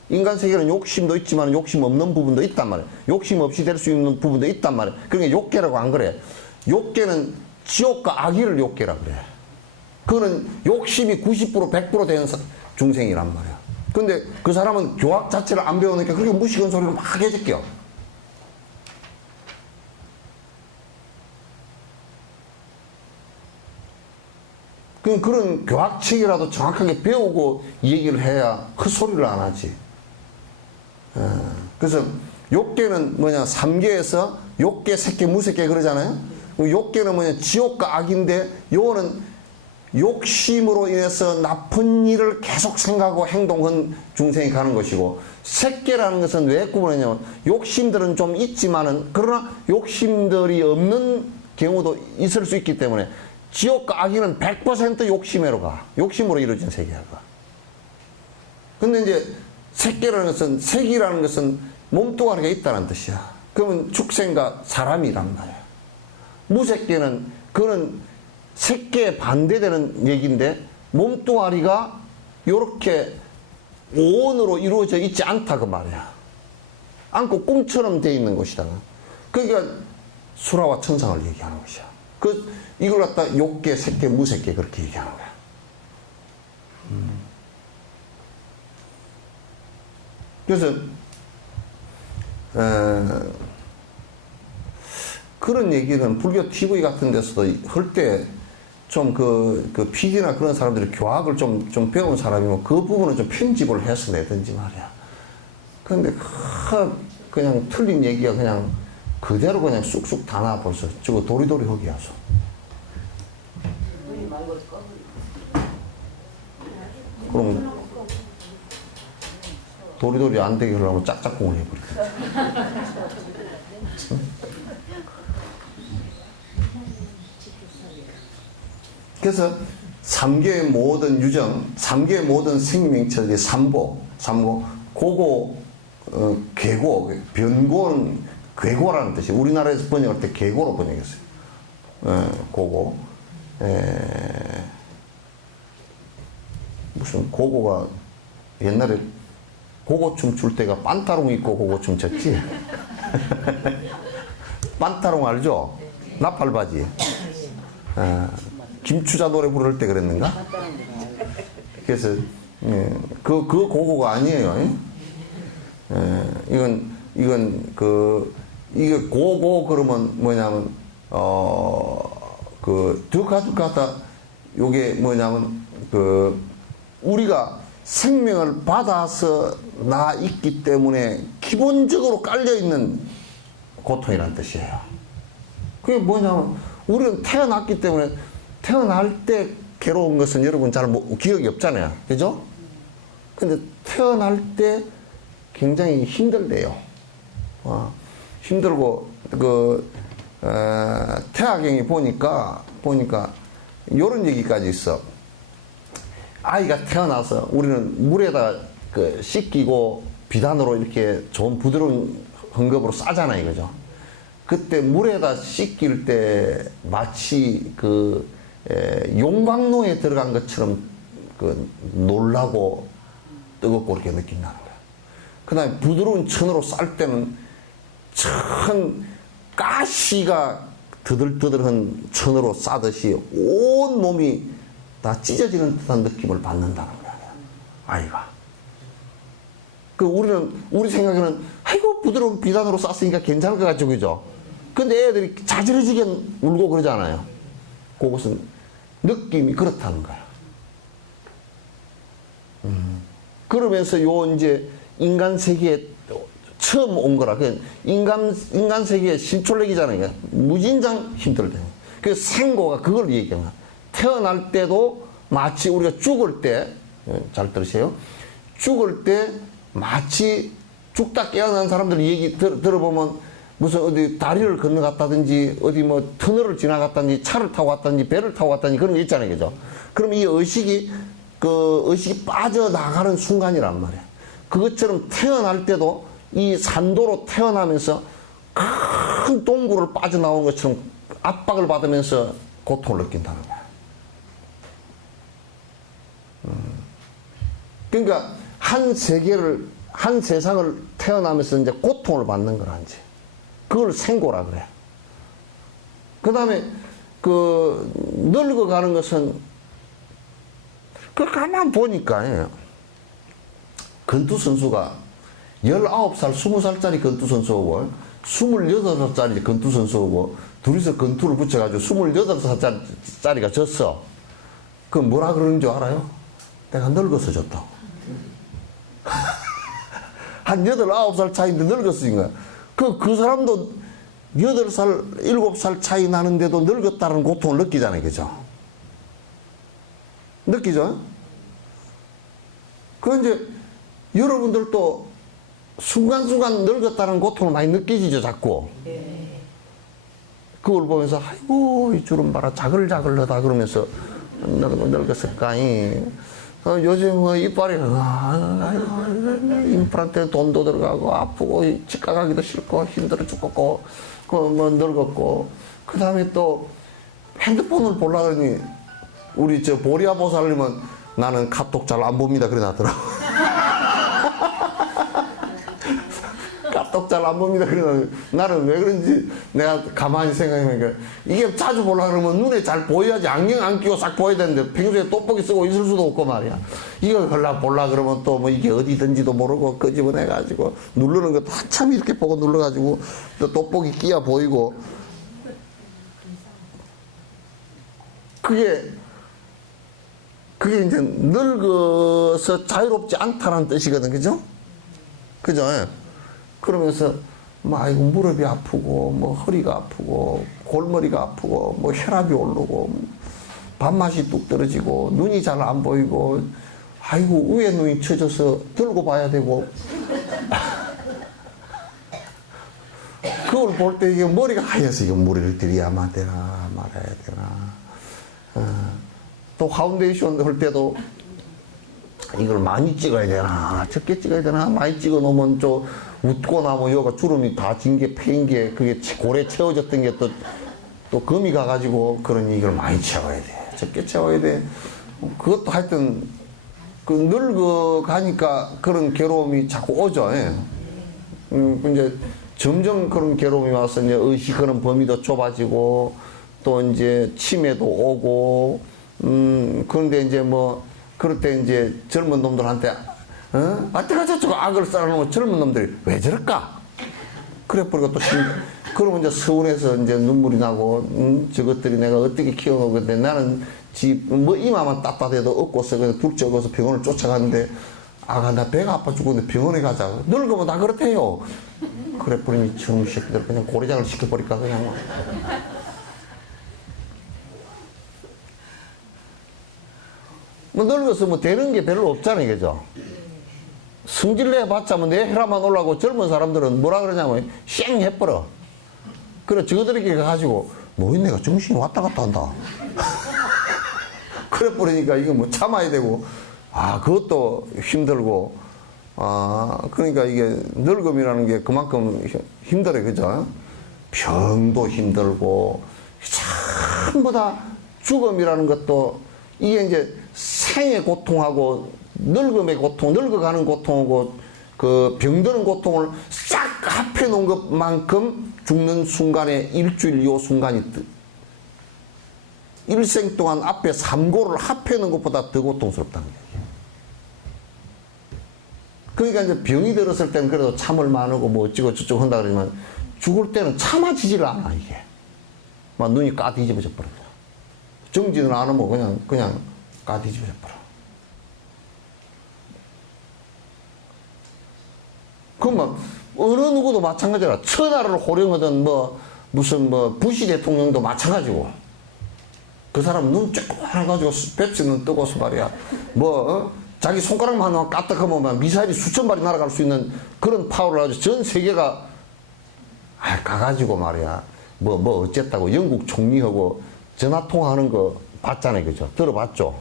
인간 세계는 욕심도 있지만 욕심 없는 부분도 있단 말이야. 욕심 없이 될 수 있는 부분도 있단 말이야. 그러니까 욕계라고 안 그래. 욕계는 지옥과 악의를 욕계라 그래. 그거는 욕심이 90% 100% 되는 중생이란 말이야. 근데 그 사람은 교학 자체를 안 배우니까 그렇게 무식한 소리를 막 해질게요. 그런 교학책이라도 정확하게 배우고 얘기를 해야 헛소리를 안 하지. 그래서 욕계는 뭐냐, 삼계에서 욕계, 색계, 무색계 그러잖아요. 욕계는 뭐냐, 지옥과 악인데, 요거는 욕심으로 인해서 나쁜 일을 계속 생각하고 행동한 중생이 가는 것이고, 색계라는 것은 왜 구분하냐면, 욕심들은 좀 있지만은, 그러나 욕심들이 없는 경우도 있을 수 있기 때문에, 지옥과 악인은 100% 욕심으로 가. 욕심으로 이루어진 세계가. 근데 이제 색계라는 것은, 색이라는 것은 몸뚱아리가 있다는 뜻이야. 그러면 축생과 사람이란 말이야. 무색계는, 그거는 색계에 반대되는 얘기인데, 몸뚱아리가 요렇게 오온으로 이루어져 있지 않다 그 말이야. 않고 꿈처럼 돼 있는 것이다. 그러니까 수라와 천상을 얘기하는 것이야. 이걸 갖다 욕계, 색계, 무색계 그렇게 얘기하는 거야. 그래서 그런 얘기는 불교 TV 같은 데서도 할 때 좀 그 PD나 그런 사람들이 교학을 좀 배운 사람이면 그 부분은 좀 편집을 해서 내든지 말이야. 근데 그냥 틀린 얘기가 그냥 그대로 그냥 쑥쑥 다 나와 벌써. 저거 도리도리 허기야서. 그럼 도리도리 안 되게 하려면 짝짝꿍을 해버려. 그래서 삼계의 모든 유정, 삼계의 모든 생명체들이 삼고, 고고, 괴고, 변고는 괴고라는 뜻이 우리나라에서 번역할 때 괴고로 번역했어요. 고고. 무슨 고고가 옛날에 고고춤 출 때가 빤따롱 입고 고고춤 췄지? 빤따롱 알죠? 나팔바지. 김추자 노래 부를 때 그랬는가? 그래서 그 고고가 아니에요. 이게 고고 그러면 뭐냐면 득하다 요게 뭐냐면 우리가 생명을 받아서 나 있기 때문에 기본적으로 깔려 있는 고통이라는 뜻이에요. 그게 뭐냐면 우리는 태어났기 때문에 태어날 때 괴로운 것은 여러분 잘 기억이 없잖아요. 그죠? 근데 태어날 때 굉장히 힘들대요. 힘들고, 태아경이 보니까, 요런 얘기까지 있어. 아이가 태어나서 우리는 물에다 씻기고 비단으로 이렇게 좋은 부드러운 헝겊으로 싸잖아요. 그죠? 그때 물에다 씻길 때 마치 용광로에 들어간 것처럼 놀라고 뜨겁고 그렇게 느낀다는 거야. 그 다음에 부드러운 천으로 쌀 때는 천 가시가 드들드들한 천으로 싸듯이 온 몸이 다 찢어지는 듯한 느낌을 받는다는 거야. 아이가. 우리 생각에는, 아이고, 부드러운 비단으로 쌌으니까 괜찮을 것 같죠, 그죠? 근데 애들이 자지러지게 울고 그러잖아요. 그것은 느낌이 그렇다는 거야. 그러면서 이제 인간 세계에 처음 온 거라. 인간 세계의 신촌력이잖아요. 무진장 힘들대. 그 생고가 그걸 얘기하는 거야. 태어날 때도 마치 우리가 죽을 때, 잘 들으세요. 죽을 때 마치 죽다 깨어난 사람들 얘기 들어보면 무슨 어디 다리를 건너갔다든지 어디 뭐 터널을 지나갔다든지 차를 타고 갔다든지 배를 타고 갔다든지 그런 게 있잖아요. 그죠? 그럼 이 의식이 빠져나가는 순간이란 말이에요. 그것처럼 태어날 때도 이 산도로 태어나면서 큰 동굴을 빠져나온 것처럼 압박을 받으면서 고통을 느낀다는 거야. 그러니까 한 세상을 태어나면서 이제 고통을 받는 거라, 이제. 그걸 생고라 그래. 그 다음에, 늙어가는 것은, 가만 보니까, 권투 선수가 19살, 20살짜리 권투 선수하고, 28살짜리 권투 선수하고, 둘이서 권투를 붙여가지고 28살짜리가 졌어. 그 뭐라 그러는 줄 알아요? 내가 늙어서 졌다고. 한 8, 9살 차이인데 늙었으인 거야. 그 사람도 8살, 7살 차이 나는데도 늙었다는 고통을 느끼잖아요. 그죠? 느끼죠? 이제 여러분들도 순간순간 늙었다는 고통을 많이 느끼시죠, 자꾸. 그걸 보면서, 아이고, 이 주름 봐라, 자글자글하다, 그러면서, 늙었을까이. 요즘 뭐 이빨이, 임플란트에 돈도 들어가고, 아프고, 치과 가기도 싫고, 힘들어 죽겠고, 뭐 늙었고, 그 다음에 또 핸드폰을 보려더니, 우리 보리아 보살님은 나는 카톡 잘 안 봅니다. 그래 놨더라고. 카톡 잘 안 봅니다. 그래 나는 왜 그런지 내가 가만히 생각해보니까 이게 자주 보려고 그러면 눈에 잘 보여야지. 안경 안 끼고 싹 보여야 되는데 평소에 돋보기 쓰고 있을 수도 없고 말이야. 이걸 보려고 그러면 또 뭐 이게 어디든지도 모르고 끄집어내가지고 누르는 것도 한참 이렇게 보고 눌러가지고 또 돋보기 끼야 보이고. 그게 이제 늙어서 자유롭지 않다는 뜻이거든. 그죠? 그죠? 그러면서, 아이고, 무릎이 아프고, 허리가 아프고, 골머리가 아프고, 혈압이 오르고, 밥맛이 뚝 떨어지고, 눈이 잘 안 보이고, 아이고, 위에 눈이 쳐져서 들고 봐야 되고. 그걸 볼 때 이게 머리가 하얘서 이거 물을 들여야만 되나, 말아야 되나. 또 파운데이션 할 때도 이걸 많이 찍어야 되나, 적게 찍어야 되나, 많이 찍어 놓으면 좀 웃고 나면 여기가 주름이 다 진 게, 패인 게, 그게 고래 채워졌던 게 또 금이 가가지고, 그러니 이걸 많이 채워야 돼. 적게 채워야 돼. 그것도 하여튼, 늙어가니까 그런 괴로움이 자꾸 오죠. 이제 점점 그런 괴로움이 와서 이제 의식하는 범위도 좁아지고, 또 이제 치매도 오고, 그런데 이제 그럴 때 이제 젊은 놈들한테, 아때가 저쪽 악을 쌓아놓은 젊은 놈들이 왜 저럴까? 그래, 버리고 또, 그러면 이제 서운해서 이제 눈물이 나고, 저것들이 내가 어떻게 키워놓고, 근데 나는 이마만 따뜻해도 얻고서, 그냥 둘째 얻고서 병원을 쫓아가는데, 아가, 나 배가 아파 죽었는데 병원에 가자. 늙으면 다 그렇대요. 그래, 버리니 저놈 새끼들 그냥 고래장을 시켜버릴까, 그냥. 늙어서 되는 게 별로 없잖아요. 그죠? 성질 내봤자 내 혈압만 올라가고 젊은 사람들은 뭐라 그러냐면 쌩 해버려. 그래, 저들에게 가가지고, 내가 정신이 왔다 갔다 한다. 그래 버리니까 이거 참아야 되고, 그것도 힘들고, 그러니까 이게 늙음이라는 게 그만큼 힘들어요. 그죠? 병도 힘들고, 전부 다 죽음이라는 것도 이게 이제 생의 고통하고 늙음의 고통, 늙어가는 고통하고 그 병드는 고통을 싹 합해 놓은 것만큼 죽는 순간에 일주일 요 순간이 일생 동안 앞에 삼고를 합해 놓은 것보다 더 고통스럽다는 거예요. 그러니까 이제 병이 들었을 때는 그래도 참을 만하고 뭐 어찌고 저쩌고 한다 그러지만 죽을 때는 참아지질 않아, 이게. 막 눈이 까뒤집어져 버려요. 정지는 안 하면 그냥 까뒤집어져 버려. 그럼 어느 누구도 마찬가지라. 천하를 호령하던 무슨 부시 대통령도 마찬가지고. 그 사람 눈 조그만 가지고 배치는 뜨고서 말이야. 자기 손가락만 하나 까딱하면 미사일이 수천 발이 날아갈 수 있는 그런 파워를 가지고 전 세계가 가가지고 말이야. 어쨌다고 영국 총리하고 전화통화하는 거 봤잖아요. 그죠? 들어봤죠?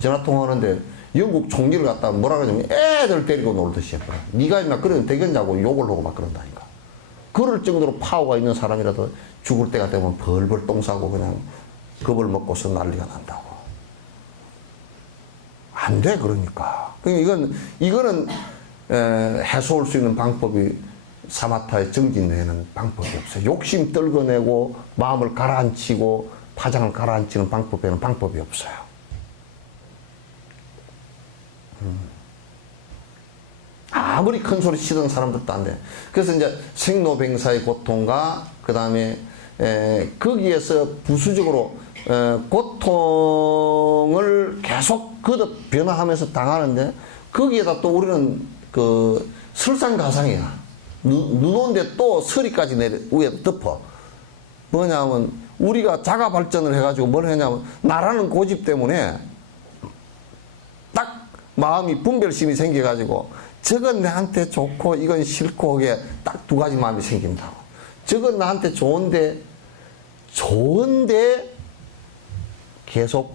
전화통화하는데 영국 총리를 갖다 뭐라 그러냐면 애들 데리고 놀듯이 해버려. 네가 임마 그러면 되겠냐고 욕을 하고 막 그런다니까. 그럴 정도로 파워가 있는 사람이라도 죽을 때가 되면 벌벌 똥 싸고 그냥 겁을 먹고서 난리가 난다고. 안 돼, 그러니까. 이거는 해소할 수 있는 방법이 사마타의 정진내는 방법이 없어요. 욕심 떨궈내고 마음을 가라앉히고 파장을 가라앉히는 방법에는 방법이 없어요. 아무리 큰 소리 치던 사람들도 안 돼. 그래서 이제 생로병사의 고통과 그 다음에 거기에서 부수적으로 고통을 계속 거듭 변화하면서 당하는데 거기에다 또 우리는 그 설상가상이야. 눈 오는데 또 서리까지 위에 덮어. 뭐냐면 우리가 자가 발전을 해가지고 뭘 했냐면 나라는 고집 때문에 딱 마음이 분별심이 생겨가지고 저건 나한테 좋고 이건 싫고 하게 딱 두 가지 마음이 생긴다고. 저건 나한테 좋은데 계속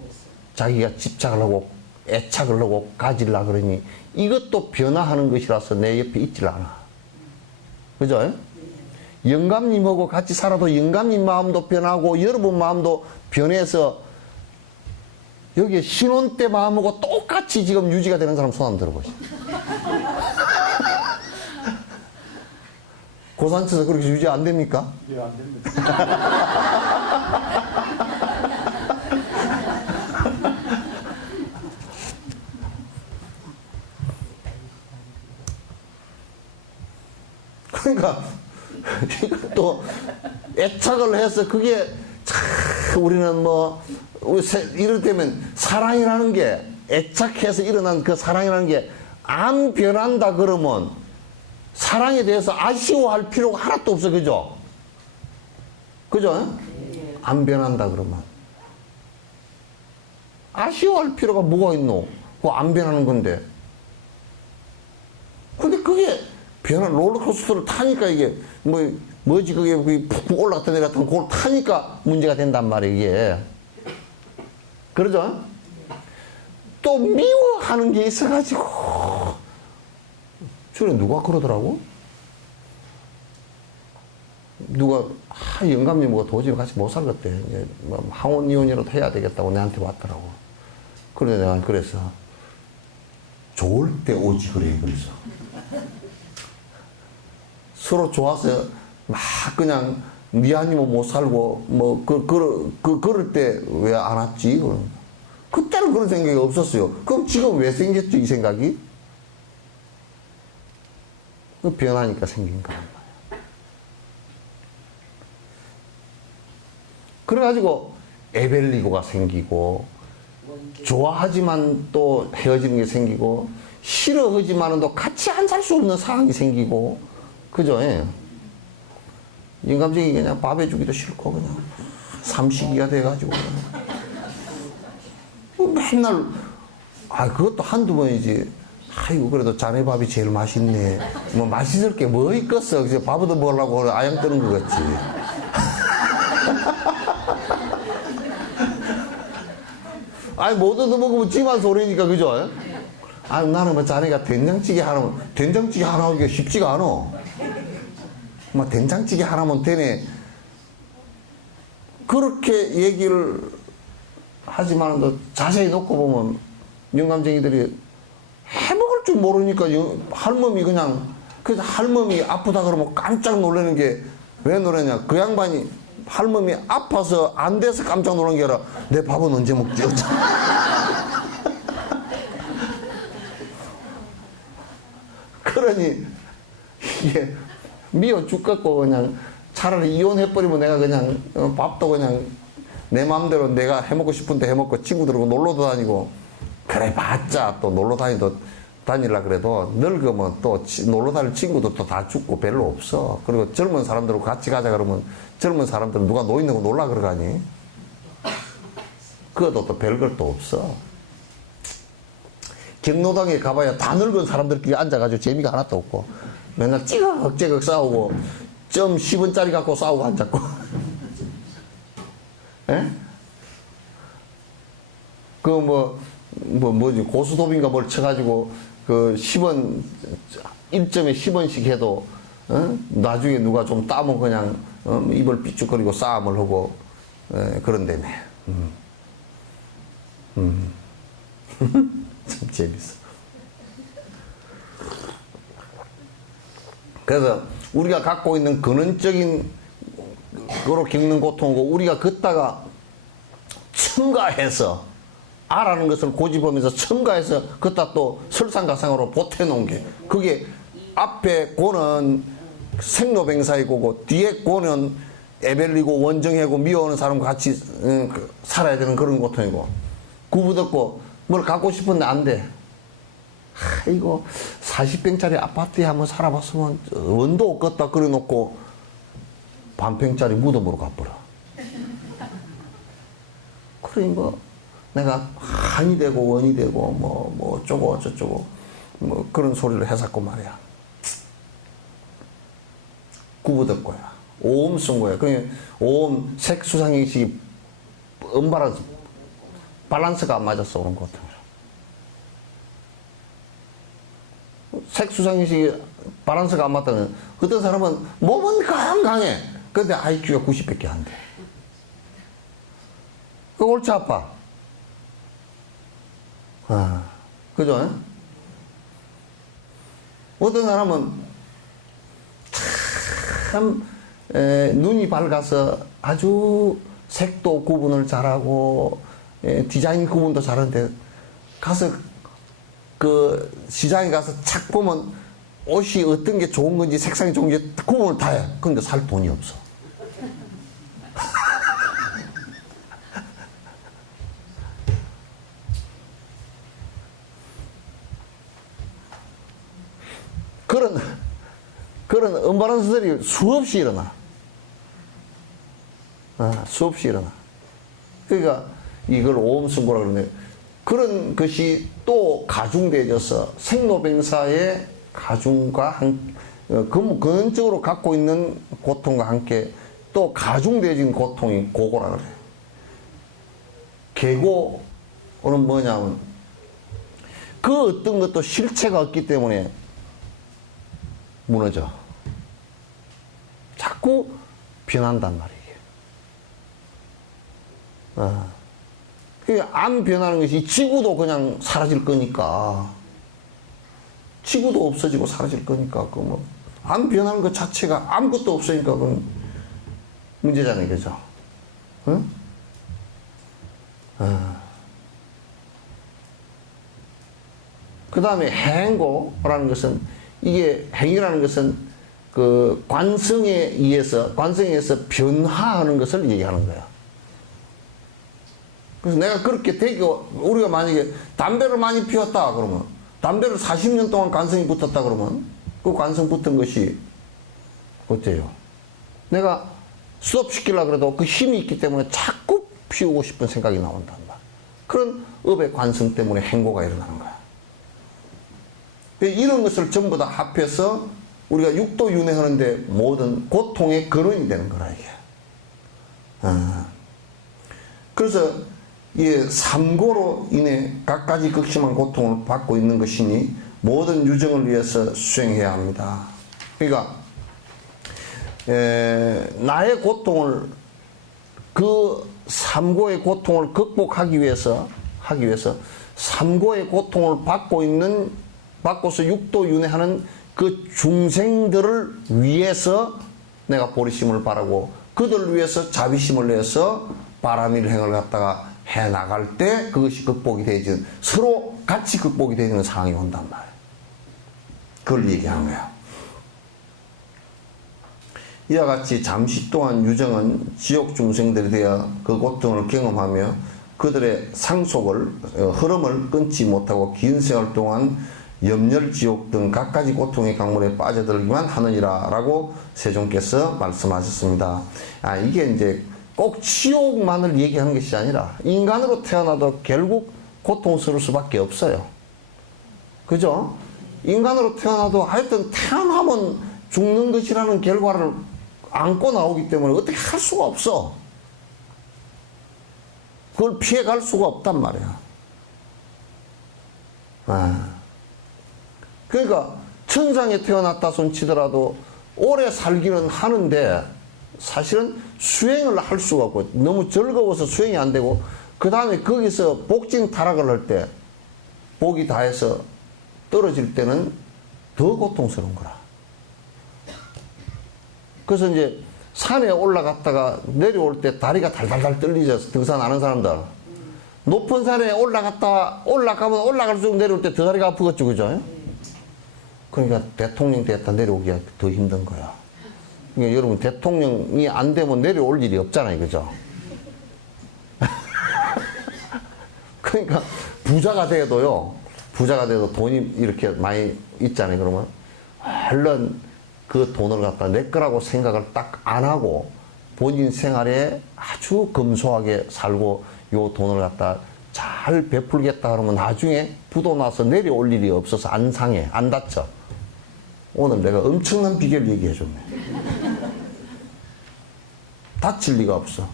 자기가 집착을 하고 애착을 하고 가지려고 그러니 이것도 변화하는 것이라서 내 옆에 있질 않아. 그죠? 영감님하고 같이 살아도 영감님 마음도 변하고 여러분 마음도 변해서 여기에 신혼 때 마음하고 똑같이 지금 유지가 되는 사람 손 한번 들어보시죠. 고산쳐서 그렇게 유지 안 됩니까? 예, 안 됩니다. 그러니까 이것도 애착을 해서 그게 참 우리는 이럴 때면 사랑이라는 게 애착해서 일어난 그 사랑이라는 게 안 변한다 그러면 사랑에 대해서 아쉬워할 필요가 하나도 없어. 그죠? 그죠? 안 변한다 그러면 아쉬워할 필요가 뭐가 있노? 그거 안 변하는 건데. 근데 그게 롤러코스터를 타니까 이게 뭐지 그게 푹 올라갔다 내려갔다 그걸 타니까 문제가 된단 말이에요. 이게. 그러죠? 또 미워하는 게 있어가지고 저래 누가 그러더라고? 누가 영감님하고 도저히 같이 못 살겠대. 이제 항원 이혼이라도 해야 되겠다고 내한테 왔더라고. 그런데 내가 그래서 좋을 때 오지 그래. 그래서 서로 좋아서 막 그냥 니 아니면 못 살고 그럴 때 왜 안 왔지? 그때는 그런 생각이 없었어요. 그럼 지금 왜 생겼죠 이 생각이? 변하니까 생긴 거란 말이야. 그래가지고 에벨리고가 생기고 좋아하지만 또 헤어지는 게 생기고 싫어하지만은 또 같이 안 살 수 없는 상황이 생기고 그죠? 예. 인감정이 그냥 밥 해주기도 싫고 그냥 삼식이가 돼가지고 맨날 그것도 한두 번이지. 아이고 그래도 자네 밥이 제일 맛있네. 맛있을 게 뭐 있겠어. 그래서 밥도 먹으려고 아양 뜨는 거 같지. 못 얻어먹으면 지만 소리니까 그죠? 나는 자네가 된장찌개 하나 하기가 쉽지가 않아. 된장찌개 하나면 되네. 그렇게 얘기를 하지만 또 자세히 놓고 보면 영감쟁이들이 해먹을 줄 모르니까 할멈이 그냥, 그래서 할멈이 아프다 그러면 깜짝 놀라는 게 왜 놀라냐. 그 양반이 할멈이 아파서 안 돼서 깜짝 놀란 게 아니라 내 밥은 언제 먹지? 그러니 이게 미워 죽겠고 그냥 차라리 이혼해버리면 내가 그냥 밥도 그냥 내 마음대로 내가 해먹고 싶은데 해먹고 친구들하고 놀러도 다니고 그래 봤자 또 놀러 다니려 그래도 늙으면 또 놀러 다닐 친구들도 다 죽고 별로 없어. 그리고 젊은 사람들하고 같이 가자 그러면 젊은 사람들은 누가 노인네고 놀라 그러가니 그것도 또 별걸 또 없어. 경로당에 가봐야 다 늙은 사람들끼리 앉아가지고 재미가 하나도 없고 맨날 찌걱찌걱 싸우고 점 10원짜리 갖고 싸우고 앉았고 예? 뭐지 고수톱인가 뭘 쳐가지고 그 10원 1점에 10원씩 해도 나중에 누가 좀 따면 그냥 입을 삐죽거리고 싸움을 하고 그런다며. 참 재밌어. 그래서 우리가 갖고 있는 근원적인 거로 겪는 고통이고 우리가 걷다가 첨가해서 아라는 것을 고집하면서 첨가해서 걷다 또 설상가상으로 보태놓은 게 그게 앞에 고는 생로병사이고 뒤에 고는 에벨리고 원정이고 미워하는 사람과 같이 살아야 되는 그런 고통이고 구부듣고 뭘 갖고 싶은데 안 돼. 이거 40평짜리 아파트에 한번 살아봤으면 원도 없겠다 그려놓고 반평짜리 무덤으로 가버려. 그러니 뭐 내가 한이 되고 원이 되고 뭐 어쩌고 저쩌고 뭐 그런 소리를 해샀고 말이야. 구부듣고야. 오음 쓴 거야. 그냥 오음 색수상행식이 밸런스가 안 맞았어 오는 것 같아요. 색수상식이 밸런스가 안 맞다는 어떤 사람은 몸은 강해. 근데 IQ가 90밖에 안 돼. 그 옳지 아빠. 그죠? 어떤 사람은 참 눈이 밝아서 아주 색도 구분을 잘하고 디자인 구분도 잘하는데 가서 그 시장에 가서 착 보면 옷이 어떤 게 좋은 건지 색상이 좋은 게 구분을 다 해. 근데 살 돈이 없어. 그런 언밸런스들이 수없이 일어나. 수없이 일어나. 그러니까 이걸 오음승고라고 그러는데 그런 것이 또 가중되어져서 생로병사의 가중과 근원적으로 갖고 있는 고통과 함께 또 가중되어진 고통이 고고라 그래. 계고는 뭐냐면 그 어떤 것도 실체가 없기 때문에 무너져. 자꾸 변한단 말이에요. 안 변하는 것이 지구도 그냥 사라질 거니까. 지구도 없어지고 사라질 거니까. 안 변하는 것 자체가 아무것도 없으니까 그건 문제잖아요. 그죠? 응? 그 다음에 행고라는 것은 이게 행위라는 것은 그 관성에 의해서 변화하는 것을 얘기하는 거야. 그래서 내가 그렇게 되고 우리가 만약에 담배를 많이 피웠다 그러면 담배를 40년 동안 관성이 붙었다 그러면 그 관성 붙은 것이 어때요? 내가 스톱시키려고 해도 그 힘이 있기 때문에 자꾸 피우고 싶은 생각이 나온단 말이야. 그런 업의 관성 때문에 행고가 일어나는 거야. 이런 것을 전부 다 합해서 우리가 육도윤회하는데 모든 고통의 근원이 되는 거라 이게. 그래서 이 삼고로 인해 갖가지 극심한 고통을 받고 있는 것이니 모든 유정을 위해서 수행해야 합니다. 그러니까 나의 고통을 그 삼고의 고통을 극복하기 위해서 삼고의 고통을 받고서 육도윤회하는 그 중생들을 위해서 내가 보리심을 바라고 그들을 위해서 자비심을 내서 바람일행을 갖다가 해나갈 때 그것이 극복이 되지, 서로 같이 극복이 되는 상황이 온단 말이에요. 그걸 얘기하는 거야. 이와 같이 잠시 동안 유정은 지옥 중생들이 되어 그 고통을 경험하며 그들의 상속을 흐름을 끊지 못하고 긴 세월 동안 염렬지옥 등 갖가지 고통의 강물에 빠져들기만 하느니라 라고 세종께서 말씀하셨습니다. 이게 이제 꼭 지옥만을 얘기하는 것이 아니라 인간으로 태어나도 결국 고통스러울 수밖에 없어요. 그죠? 인간으로 태어나도 하여튼 태어나면 죽는 것이라는 결과를 안고 나오기 때문에 어떻게 할 수가 없어. 그걸 피해갈 수가 없단 말이야. 그러니까 천상에 태어났다 손치더라도 오래 살기는 하는데 사실은 수행을 할 수가 없고 너무 즐거워서 수행이 안 되고 그 다음에 거기서 복진 타락을 할 때 복이 다해서 떨어질 때는 더 고통스러운 거라. 그래서 이제 산에 올라갔다가 내려올 때 다리가 달달달 떨리죠. 등산 아는 사람들. 높은 산에 올라가면 올라갈수록 내려올 때 더 다리가 아프겠죠. 그죠? 그러니까 대통령 됐다 내려오기가 더 힘든 거야. 그러니까 여러분 대통령이 안 되면 내려올 일이 없잖아요. 그죠? 그러니까 부자가 돼도 돈이 이렇게 많이 있잖아요. 그러면 얼른 그 돈을 갖다 내 거라고 생각을 딱 안 하고 본인 생활에 아주 검소하게 살고 요 돈을 갖다 잘 베풀겠다 그러면 나중에 부도 나서 내려올 일이 없어서 안 상해, 안 다쳐. 오늘 내가 엄청난 비결 얘기해 줬네. 다칠 리가 없어.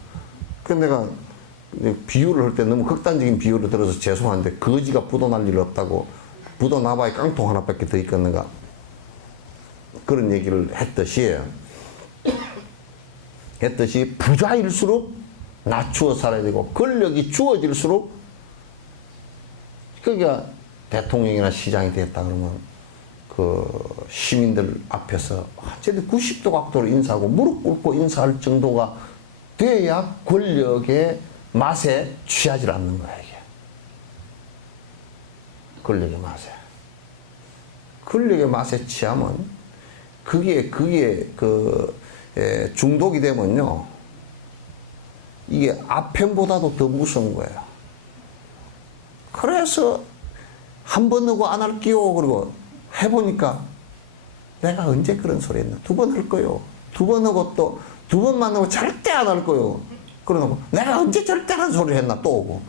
근데 내가 비유를 할 때 너무 극단적인 비유를 들어서 죄송한데 거지가 부도 날 일 없다고 부도 나봐야 깡통 하나밖에 더 있겠는가 그런 얘기를 했듯이 부자일수록 낮추어 살아야 되고 권력이 주어질수록 그러니까 대통령이나 시장이 됐다 그러면 그 시민들 앞에서 완전히 90도 각도로 인사하고 무릎 꿇고 인사할 정도가 돼야 권력의 맛에 취하지 않는 거야 이게. 권력의 맛에. 권력의 맛에 취하면 그게 중독이 되면요. 이게 아편보다도 더 무서운 거예요. 그래서 한 번 하고 안 할게요. 그리고 해보니까 내가 언제 그런 소리 했나. 2번 할 거요. 2번 하고 또 2번만 하고 절대 안 할 거요. 그러고 내가 언제 절대 안 소리 했나 또 오고.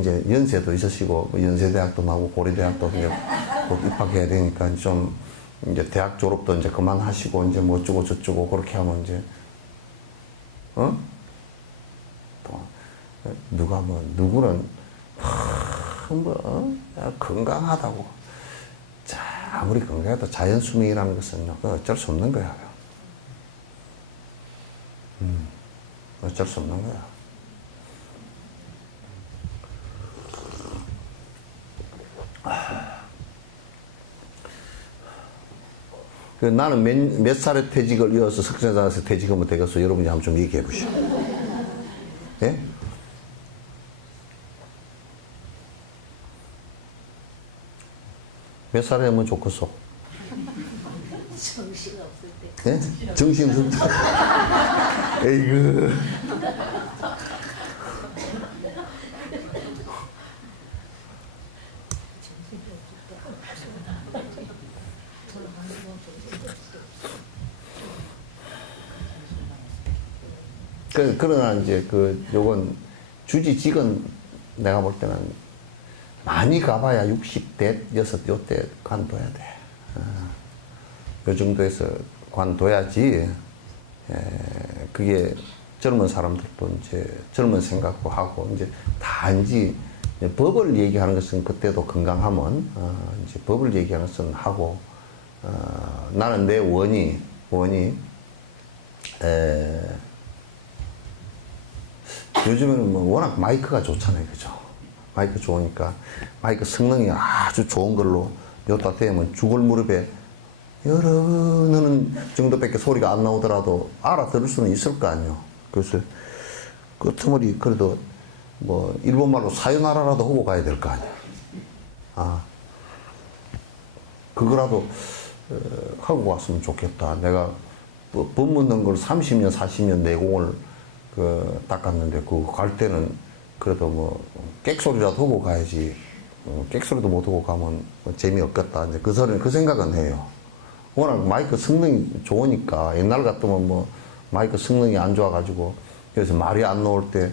이제 연세도 있으시고 연세대학도 나오고 고려대학도 곧 입학해야 되니까 좀 이제 대학 졸업도 이제 그만하시고 이제 뭐 어쩌고 저쩌고 그렇게 하면 이제 또 누구는 건강하다고. 자, 아무리 건강해도 자연 수명이라는 것은요, 어쩔 수 없는 거야. 어쩔 수 없는 거야. 나는 몇 살에 퇴직을 이어서 석사자에서 퇴직하면 되겠어? 여러분이 한번 좀 얘기해 보시오. 예? 몇 살에 하면 좋겠어? 정신 없을 때. 예? 정신 없을 때. 에이그. 그러나 이제 요건 주지직은 내가 볼 때는 많이 가봐야 60대, 6, 요때 관둬야 돼. 요 정도에서 관둬야지, 그게 젊은 사람들도 이제 젊은 생각도 하고, 이제 단지 법을 얘기하는 것은 그때도 건강하면, 이제 법을 얘기하는 것은 하고, 나는 내 원이 요즘에는 뭐 워낙 마이크가 좋잖아요, 그죠? 마이크 좋으니까 마이크 성능이 아주 좋은 걸로 여기다 대면 죽을 무렵에 여러는 정도밖에 소리가 안 나오더라도 알아들을 수는 있을 거 아니에요. 그래서 그 틈머리 그래도 뭐 일본말로 사요나라라도 하고 가야 될 거 아니에요. 그거라도 하고 왔으면 좋겠다. 내가 법 묻는 걸 30년 40년 내공을 닦았는데 갈 때는 그래도 뭐 객소리라도 하고 가야지. 객소리도 못 하고 가면 뭐 재미없겠다. 이제 그 생각은 해요. 워낙 마이크 성능이 좋으니까 옛날 같으면 뭐 마이크 성능이 안 좋아가지고 그래서 말이 안 나올 때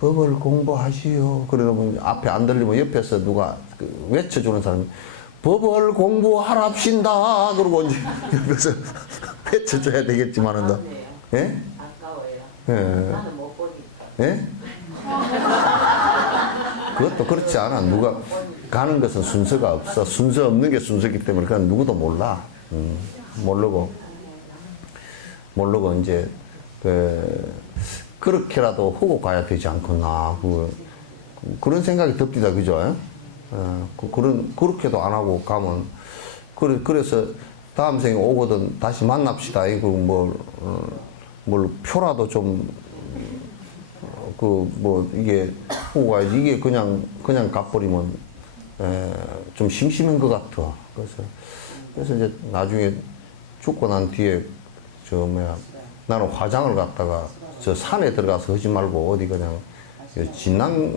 법을 공부하시오. 그러면 앞에 안 들리면 옆에서 누가 외쳐주는 사람이 법을 공부하랍신다. 그러고 이제 옆에서 외쳐줘야 되겠지만은 예? 아까워요. 예. 나는 못 보니까. 예? 그것도 그렇지 않아. 누가 가는 것은 순서가 없어. 순서 없는 게 순서이기 때문에 그건 누구도 몰라. 모르고 이제 그렇게라도 하고 가야 되지 않겠나. 그런 생각이 듭니다. 그죠? 그렇게도 안 하고 가면 그래서 다음 생에 오거든 다시 만납시다. 이거 뭘 표라도 좀 이게 하고 가야지. 이게 그냥 가버리면 좀 심심한 것 같아. 그래서 이제 나중에 죽고 난 뒤에 나는 화장을 갖다가 저 산에 들어가서 하지 말고 어디 그냥 진남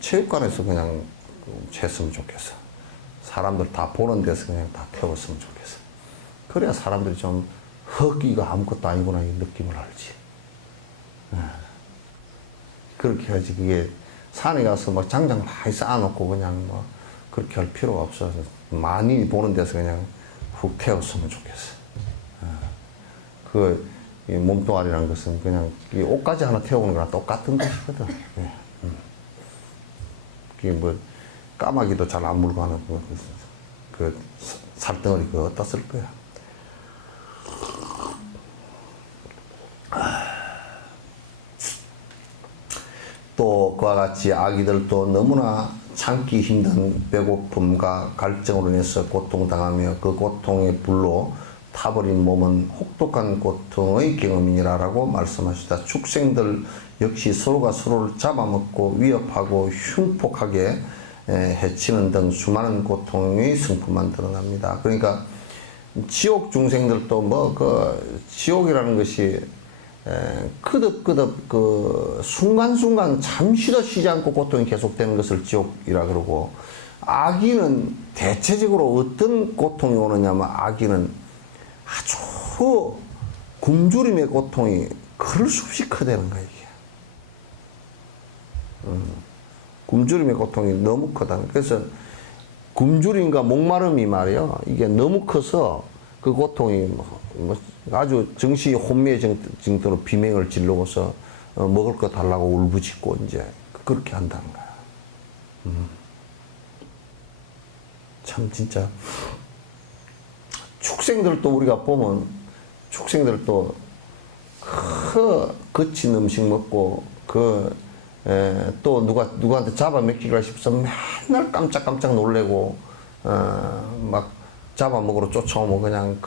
체육관에서 그냥 했으면 좋겠어. 사람들 다 보는 데서 그냥 다 태웠으면 좋겠어. 그래야 사람들이 좀 이거 아무것도 아니구나 이 느낌을 알지. 그렇게 해야지. 그게 산에 가서 막 장장 많이 쌓아놓고 그냥 뭐 그렇게 할 필요가 없어서 많이 보는 데서 그냥 훅 태웠으면 좋겠어. 이 몸뚱아리라는 것은 그냥 이 옷까지 하나 태우는 거랑 똑같은 것이거든. 그게 뭐 까마귀도 잘 안 물고 하는 그 살덩어리 그거 어디다 쓸 거야. 또 그와 같이 아기들도 너무나 참기 힘든 배고픔과 갈증으로 인해서 고통당하며 그 고통의 불로 타버린 몸은 혹독한 고통의 경험이라고 말씀하시다. 축생들 역시 서로가 서로를 잡아먹고 위협하고 흉폭하게 해치는 등 수많은 고통의 성품만 드러납니다. 그러니까 지옥 중생들도 지옥이라는 것이 끄덕끄덕 순간순간 잠시도 쉬지 않고 고통이 계속되는 것을 지옥이라 그러고, 악인은 대체적으로 어떤 고통이 오느냐면 악인은 아주 굶주림의 고통이 그럴 수 없이 크다는 거야, 이게. 굶주림의 고통이 너무 크다. 그래서 굶주림과 목마름이 말이야, 이게 너무 커서 그 고통이 아주 정신이 혼미해 정도로 비명을 질러서 먹을 거 달라고 울부짖고 이제 그렇게 한다는 거야. 참 진짜 축생들도 우리가 보면 축생들도 거친 음식 먹고 또 누구한테 잡아먹기가 싶어서 맨날 깜짝깜짝 놀래고 막 잡아먹으러 쫓아오면 그냥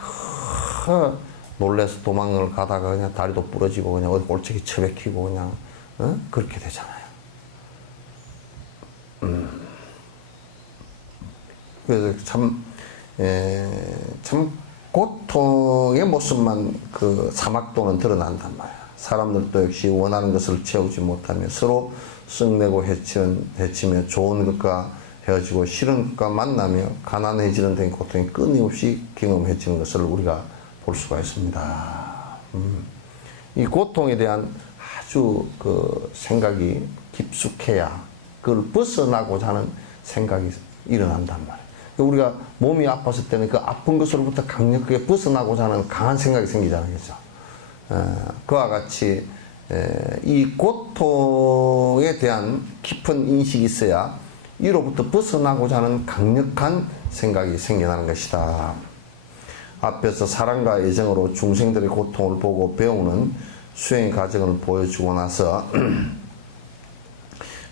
놀래서 도망을 가다가 그냥 다리도 부러지고 그냥 어디 골짜기 처박히고 그냥 그렇게 되잖아요. 그래서 참 고통의 모습만 그 사막도는 드러난단 말이야. 사람들도 역시 원하는 것을 채우지 못하며 서로 썩내고 해치며 좋은 것과 헤어지고 싫은 것과 만나며 가난해지는 등 고통이 끊임없이 경험해지는 것을 우리가 볼 수가 있습니다. 이 고통에 대한 아주 그 생각이 깊숙해야 그걸 벗어나고자 하는 생각이 일어난단 말이에요. 우리가 몸이 아팠을 때는 그 아픈 것으로부터 강력하게 벗어나고자 하는 강한 생각이 생기잖아요. 그죠? 그와 같이 이 고통에 대한 깊은 인식이 있어야 이로부터 벗어나고자 하는 강력한 생각이 생겨나는 것이다. 앞에서 사랑과 애정으로 중생들의 고통을 보고 배우는 수행의 과정을 보여주고 나서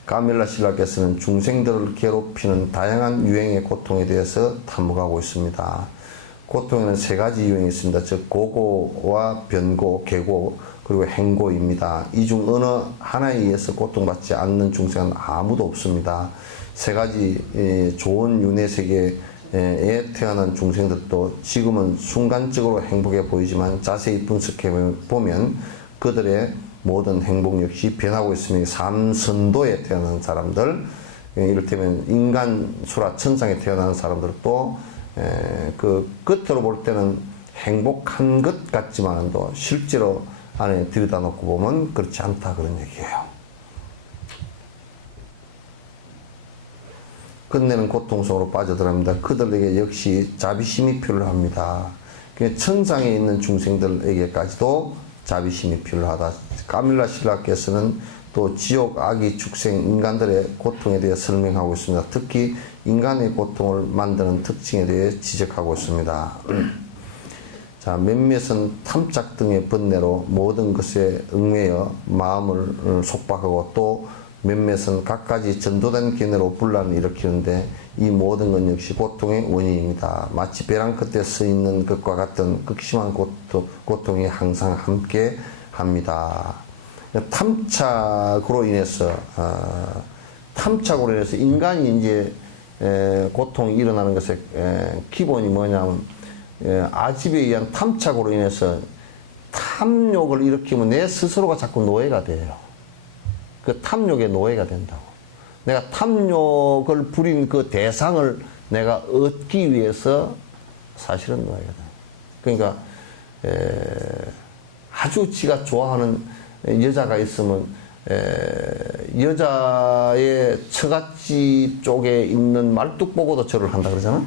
까밀라 신라께서는 중생들을 괴롭히는 다양한 유행의 고통에 대해서 탐구하고 있습니다. 고통에는 세 가지 유형이 있습니다. 즉 고고와 변고, 계고, 그리고 행고입니다. 이 중 어느 하나에 의해서 고통받지 않는 중생은 아무도 없습니다. 세 가지 좋은 윤회 세계에 태어난 중생들도 지금은 순간적으로 행복해 보이지만 자세히 분석해 보면 그들의 모든 행복 역시 변하고 있으며 삼선도에 태어난 사람들, 이를테면 인간, 수라, 천상에 태어난 사람들도 그 겉으로 볼 때는 행복한 것 같지만도 실제로 안에 들여다 놓고 보면 그렇지 않다, 그런 얘기예요. 끝내는 고통 속으로 빠져들어갑니다. 그들에게 역시 자비심이 필요합니다. 천상에 있는 중생들에게까지도 자비심이 필요하다. 까밀라 신라께서는 또 지옥, 악의, 축생, 인간들의 고통에 대해 설명하고 있습니다. 특히 인간의 고통을 만드는 특징에 대해 지적하고 있습니다. 자, 몇몇은 탐착 등의 번뇌로 모든 것에 얽매여 마음을 속박하고 또 몇몇은 갖가지 전도된 견해로 분란을 일으키는데 이 모든 것 역시 고통의 원인입니다. 마치 벼랑 끝에 서 있는 것과 같은 극심한 고통이 항상 함께 합니다. 탐착으로 인해서 인간이 이제 고통이 일어나는 것의 기본이 뭐냐면 아집에 의한 탐착으로 인해서 탐욕을 일으키면 내 스스로가 자꾸 노예가 돼요. 그 탐욕의 노예가 된다고. 내가 탐욕을 부린 그 대상을 내가 얻기 위해서 사실은 노예가 돼. 그러니까 아주 지가 좋아하는 여자가 있으면 여자의 처갓집 쪽에 있는 말뚝 보고도 절을 한다 그러잖아.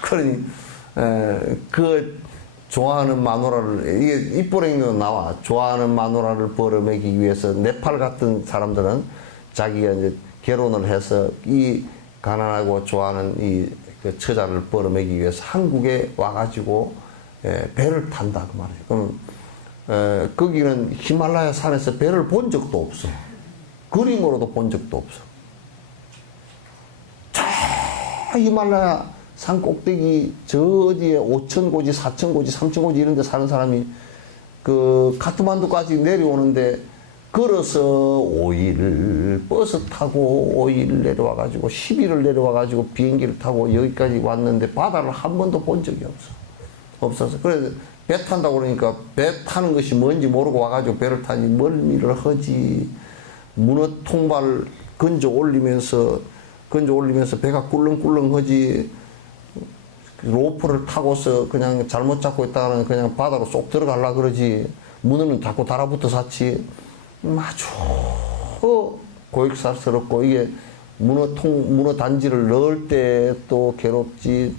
그러니 그 좋아하는 마누라를, 이게 입보랭이로 나와. 좋아하는 마누라를 벌어매기 위해서 네팔 같은 사람들은 자기가 이제 결혼을 해서 이 가난하고 좋아하는 이 그 처자를 벌어매기 위해서 한국에 와가지고 배를 탄다 그 말이에요. 그럼 거기는 히말라야 산에서 배를 본 적도 없어. 그림으로도 본 적도 없어. 저 히말라야 산 꼭대기 저 어디에 5,000고지, 4,000고지, 3,000고지 이런 데 사는 사람이 그 카트만두까지 내려오는데 걸어서 5일 버스 타고 5일 내려와가지고 10일을 내려와가지고 비행기를 타고 여기까지 왔는데 바다를 한 번도 본 적이 없어서 그래서 배 탄다고 그러니까 배 타는 것이 뭔지 모르고 와가지고 배를 타니 멀미를 하지. 문어 통발 건져 올리면서 배가 꿀렁꿀렁 하지. 로프를 타고서 그냥 잘못 잡고 있다가는 그냥 바다로 쏙 들어가려 그러지. 문어는 자꾸 달아붙어 샀지. 아주 고역살스럽고 이게 문어 단지를 넣을 때 또 괴롭지.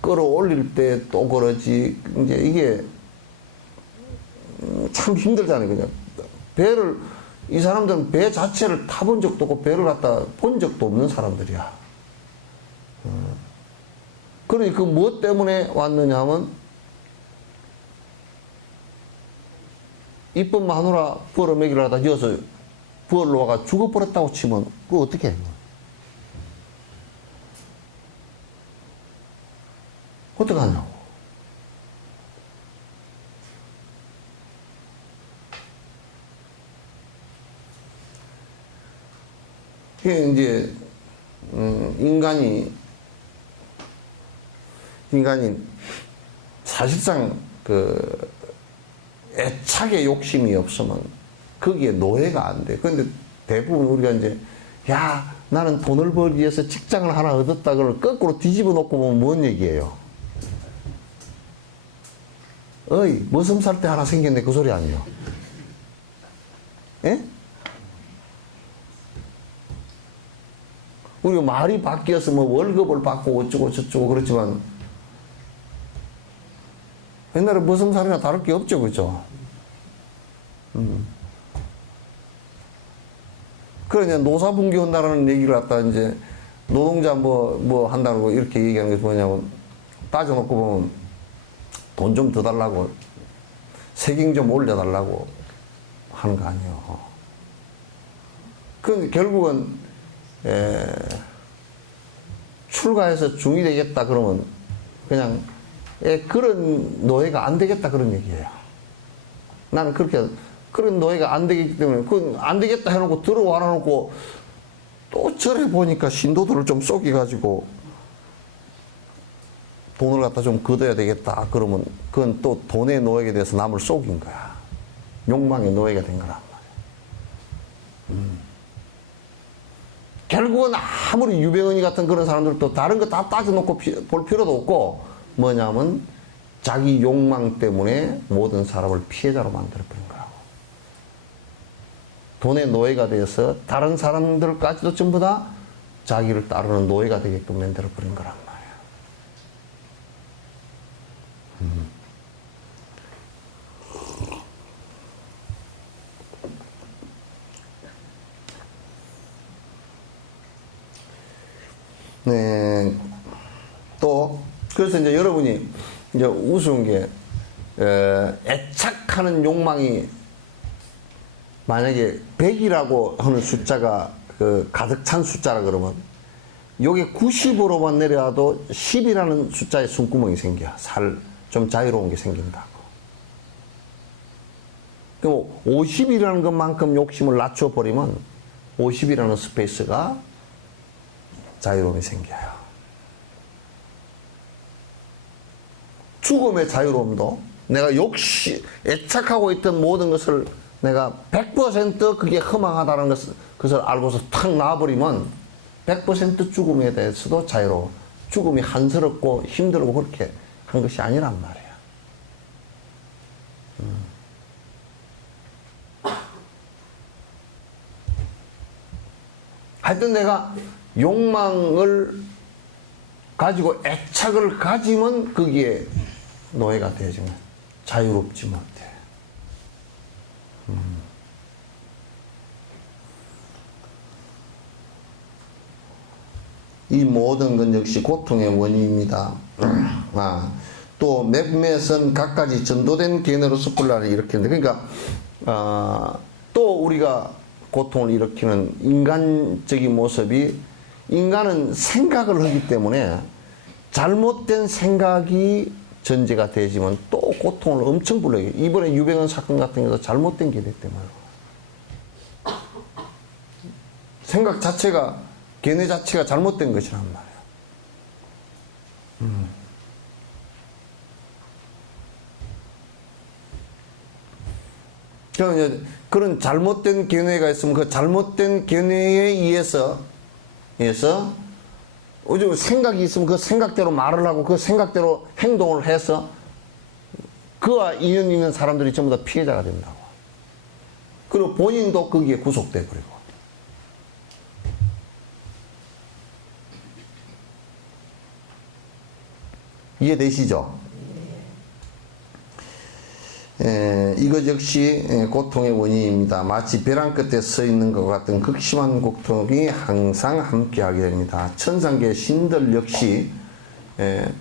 끌어올릴 때 또 그러지. 이제 이게 참 힘들잖아요. 그냥 이 사람들은 배 자체를 타본 적도 없고 배를 갖다 본 적도 없는 사람들이야. 그러니 그 무엇 때문에 왔느냐 하면 이쁜 마누라 벌어매기를 하다 여서 부얼로 와가 죽어버렸다고 치면 그거 어떻게 해? 어떡하냐고. 이게 이제 인간이 사실상 그 애착의 욕심이 없으면 거기에 노예가 안 돼. 그런데 대부분 우리가 이제 야 나는 돈을 벌기 위해서 직장을 하나 얻었다 그걸 거꾸로 뒤집어 놓고 보면 뭔 얘기예요? 어이 머슴 살 때 하나 생겼네 그 소리 아니에요? 예? 우리가 말이 바뀌어서 뭐 월급을 받고 어쩌고 저쩌고 그렇지만 옛날에 머슴살이나 다를 게 없죠, 그죠? 그래, 이제 노사분규 한다라는 얘기를 갖다 이제, 노동자 뭐 한다고 이렇게 얘기하는 게 뭐냐면, 따져놓고 보면 돈 좀 더 달라고, 세금 좀 올려달라고 하는 거 아니에요. 그 결국은 출가해서 중이 되겠다 그러면 그냥 그런 노예가 안 되겠다 그런 얘기예요. 나는 그렇게 그런 노예가 안 되기 때문에 그 안 되겠다 해놓고 들어와 놓고 또 절에 보니까 신도들을 좀 속여가지고 돈을 갖다 좀 걷어야 되겠다 그러면 그건 또 돈의 노예에 대해서 남을 속인 거야. 욕망의 노예가 된 거란 말이야. 결국은 아무리 유배은이 같은 그런 사람들도 다른 거 다 따져놓고 볼 필요도 없고 뭐냐면 자기 욕망 때문에 모든 사람을 피해자로 만들어버린 거라고. 돈의 노예가 되어서 다른 사람들까지도 전부 다 자기를 따르는 노예가 되게끔 만들어버린 거란 말이야. 네. 또, 그래서 이제 여러분이 이제 우스운 게, 애착하는 욕망이 만약에 100이라고 하는 숫자가 가득 찬 숫자라 그러면, 요게 90으로만 내려와도 10이라는 숫자에 숨구멍이 생겨. 좀 자유로운 게 생긴다고. 그럼 50이라는 것만큼 욕심을 낮춰버리면 50이라는 스페이스가 자유로움이 생겨요. 죽음의 자유로움도 내가 애착하고 있던 모든 것을 내가 100% 그게 허망하다는 것을 알고서 탁 놔버리면 100% 죽음에 대해서도 자유로워. 죽음이 한스럽고 힘들고 그렇게 한 것이 아니란 말이야. 하여튼 내가 욕망을 가지고 애착을 가지면 거기에 노예가 되지만 자유롭지 못해. 이 모든 건 역시 고통의 원인입니다. 또 몇몇은 갖가지 전도된 개념으로서 분란을 일으키는데, 그러니까 또 우리가 고통을 일으키는 인간적인 모습이, 인간은 생각을 하기 때문에 잘못된 생각이 전제가 되지만 또 고통을 엄청 불러요. 이번에 유병헌 사건 같은 경우도 잘못된 게 됐단 말이에요. 생각 자체가, 견해 자체가 잘못된 것이란 말이에요. 그런 잘못된 견해가 있으면 그 잘못된 견해에 의해서 생각이 있으면 그 생각대로 말을 하고 그 생각대로 행동을 해서 그와 인연 있는 사람들이 전부 다 피해자가 된다고. 그리고 본인도 거기에 구속돼 버리고. 이해되시죠? 이것 역시 고통의 원인입니다. 마치 벼랑 끝에 서 있는 것 같은 극심한 고통이 항상 함께하게 됩니다. 천상계 신들 역시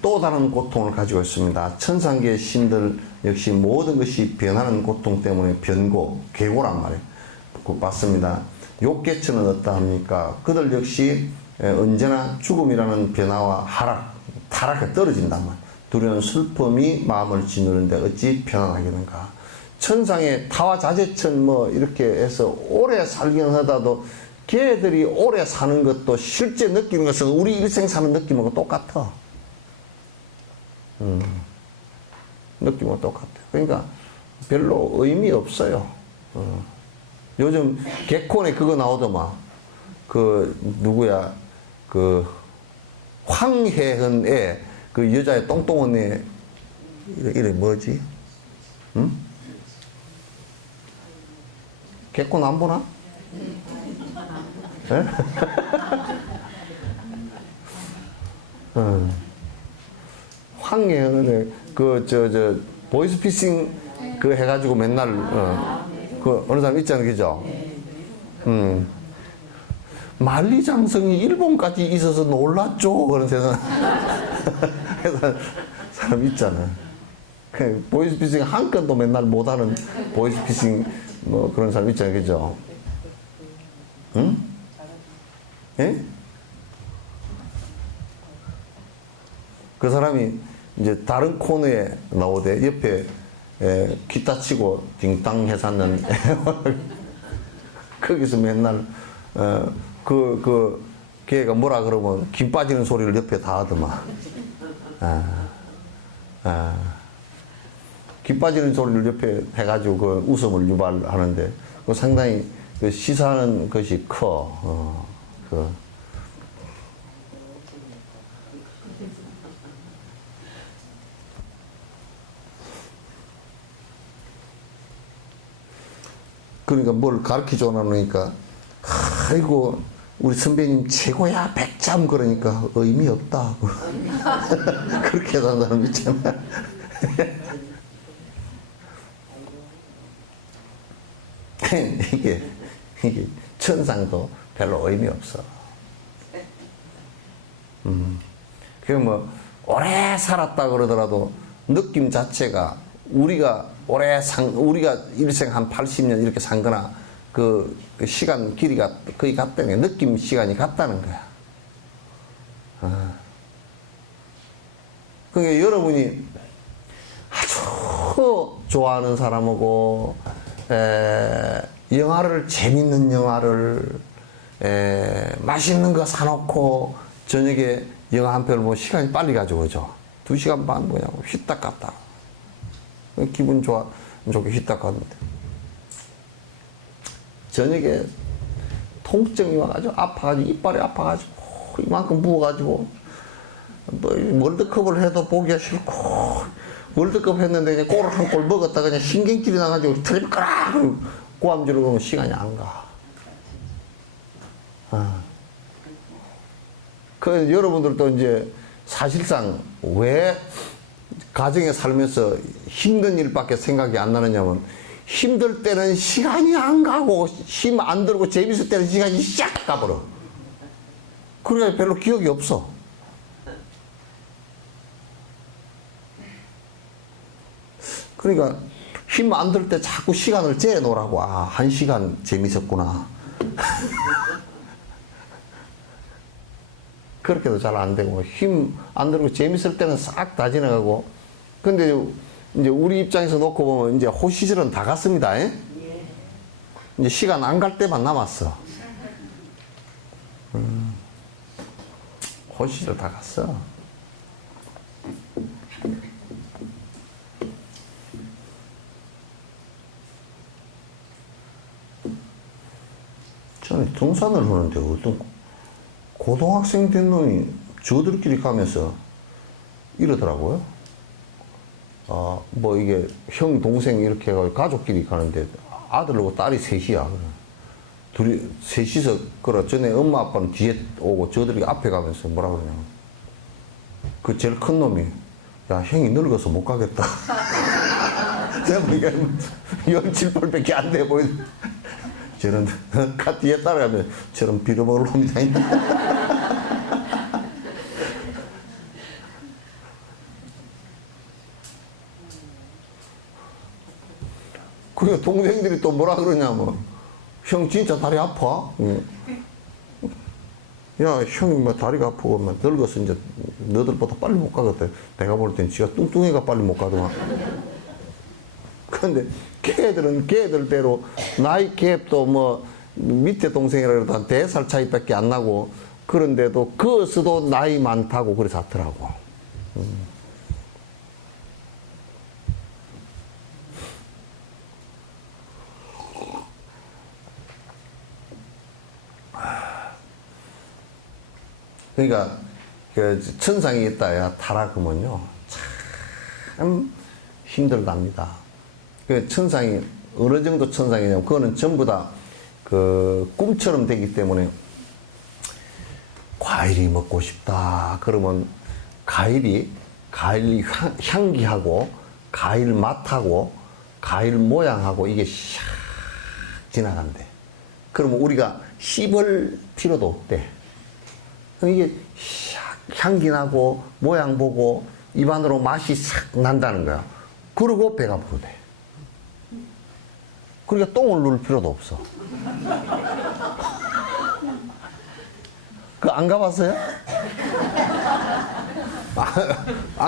또 다른 고통을 가지고 있습니다. 천상계 신들 역시 모든 것이 변하는 고통 때문에 괴고란 말이에요. 맞습니다. 욕계천은 어떠합니까? 그들 역시 언제나 죽음이라는 변화와 타락에 떨어진단 말이에요. 두려운 슬픔이 마음을 짓누르는데 어찌 편안하겠는가. 천상의 타화자재천 이렇게 해서 오래 살긴 하다도 걔들이 오래 사는 것도 실제 느끼는 것은 우리 일생 사는 느낌하고 똑같아. 느낌하고 똑같아. 그러니까 별로 의미 없어요. 요즘 개콘에 그거 나오더만. 누구야. 황혜은의 그 여자의 똥똥한 애, 이래 뭐지? 응? 개콘 안 보나? 예? 황혜은의 보이스피싱 해가지고 맨날, 어느 사람 있잖아요, 그죠? 만리장성이 일본까지 있어서 놀랐죠. 그런 세상. 그래서 사람 있잖아. 그 보이스피싱 한 건도 맨날 못하는 보이스피싱 뭐 그런 사람 있잖아요. 그죠? 응? 예? 그 사람이 이제 다른 코너에 나오대. 옆에 기타 치고 딩땅 해샀는 거기서 맨날 걔가 뭐라 그러면 김 빠지는 소리를 옆에 다 하더만. 김 빠지는 소리를 옆에 해가지고 그 웃음을 유발하는데 그 상당히 그 시사하는 것이 커. 그러니까 뭘 가르치죠 나누니까 아이고 우리 선배님 최고야 100점 그러니까 의미 없다. 그렇게 하는 사람 있잖아. 이게 천상도 별로 의미 없어. 그 뭐 오래 살았다 그러더라도 느낌 자체가 우리가 우리가 일생 한 80년 이렇게 산 거나 그 시간 길이가 거의 같다는 거야. 느낌 시간이 같다는 거야. 그러니까 여러분이 아주 좋아하는 사람하고 영화를 재밌는 영화를 맛있는 거 사놓고 저녁에 영화 한 편을 보면 시간이 빨리 가지고 오죠. 2시간 반 뭐냐고 휘딱 갔다. 기분 좋게 휘딱 갔는데 저녁에 통증이 와가지고 아파가지고 이빨이 아파가지고 이만큼 부어가지고 뭐 월드컵을 해도 보기가 싫고 월드컵 했는데 그냥 골을 한 골 먹었다 그냥 신경질이 나가지고 텔레비 끄라 고함지르고 그러면 시간이 안 가. 그 여러분들도 이제 사실상 왜 가정에 살면서 힘든 일밖에 생각이 안 나느냐면 힘들 때는 시간이 안 가고 힘 안 들고 재밌을 때는 시간이 싹 가버려. 그러니까 별로 기억이 없어. 그러니까 힘 안 들 때 자꾸 시간을 재 놓으라고. 1시간 재밌었구나. 그렇게도 잘 안 되고 힘 안 들고 재밌을 때는 싹 다 지나가고. 근데 이제 우리 입장에서 놓고 보면 이제 호시절은 다 갔습니다. 이제 시간 안 갈 때만 남았어. 호시절 다 갔어. 저는 등산을 하는데 어떤 고등학생 된 놈이 저들끼리 가면서 이러더라고요. 뭐 이게 형, 동생 이렇게 해가지고 가족끼리 가는데 아들하고 딸이 셋이야. 둘이 셋이서 전에 엄마 아빠는 뒤에 오고 저들이 앞에 가면서 뭐라 그러냐면 그 제일 큰 놈이 야 형이 늙어서 못 가겠다. 내가 보니까 0, 7, 8밖에 안 돼 보이는 저런 뒤에 따라가면 저런 빌어먹을 놈이 다 있나. 그러니까 동생들이 또 뭐라 그러냐면 형 진짜 다리 아파? 야 형이 뭐 다리가 아프고 뭐 늙어서 이제 너들보다 빨리 못 가겠다. 내가 볼 땐 지가 뚱뚱해가 빨리 못 가더만. 근데 걔들은 걔들대로 나이 갭도 뭐 밑에 동생이라 해도 한 4살 차이밖에 안 나고 그런데도 그것도 나이 많다고 그래서 하더라고. 그러니까 그 천상에 있다야 타락하면요 참 힘들답니다. 그 천상이 어느 정도 천상이냐면 그거는 전부 다 그 꿈처럼 되기 때문에 과일이 먹고 싶다 그러면 과일 향기하고 과일 맛하고 과일 모양하고 이게 샥 지나간대. 그러면 우리가 씹을 필요도 없대. 이게 향기 나고 모양 보고 입안으로 맛이 싹 난다는 거야. 그리고 배가 부르대. 그러니까 똥을 누를 필요도 없어. 그거 안 가봤어요?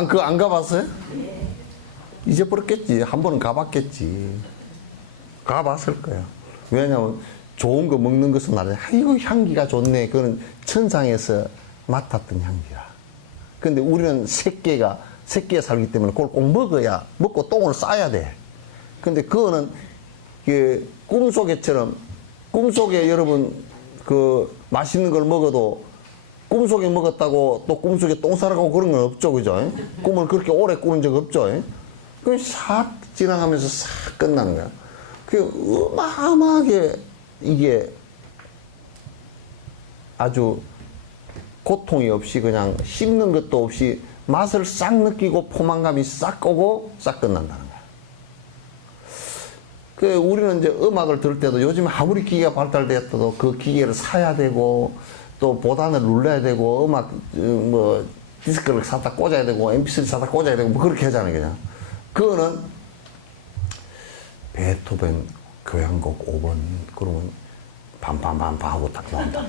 그거 안 가봤어요? 잊어버렸겠지. 한 번은 가봤겠지. 가봤을 거야. 왜냐면 좋은 거 먹는 것은 나중에 아이고 향기가 좋네. 그거는 천상에서 맡았던 향기야. 근데 우리는 새끼에 살기 때문에 그걸 꼭 먹어야, 먹고 똥을 싸야 돼. 근데 그거는 꿈속에처럼, 꿈속에 여러분 그 맛있는 걸 먹어도 꿈속에 먹었다고 또 꿈속에 똥 싸라고 그런 건 없죠. 그죠? 꿈을 그렇게 오래 꾸는 적 없죠. 그게 싹 지나가면서 싹 끝나는 거야. 그 어마어마하게 이게 아주 고통이 없이 그냥 씹는 것도 없이 맛을 싹 느끼고 포만감이 싹 오고 싹 끝난다는 거야. 그 우리는 이제 음악을 들을 때도 요즘 아무리 기계가 발달되었어도 그 기계를 사야 되고 또 보단을 눌러야 되고 음악 뭐 디스크를 사다 꽂아야 되고 MP3 사다 꽂아야 되고 뭐 그렇게 하잖아요. 그냥 그거는 베토벤 교향곡 5번 그러면 밤밤밤밤 하고 딱 나온다.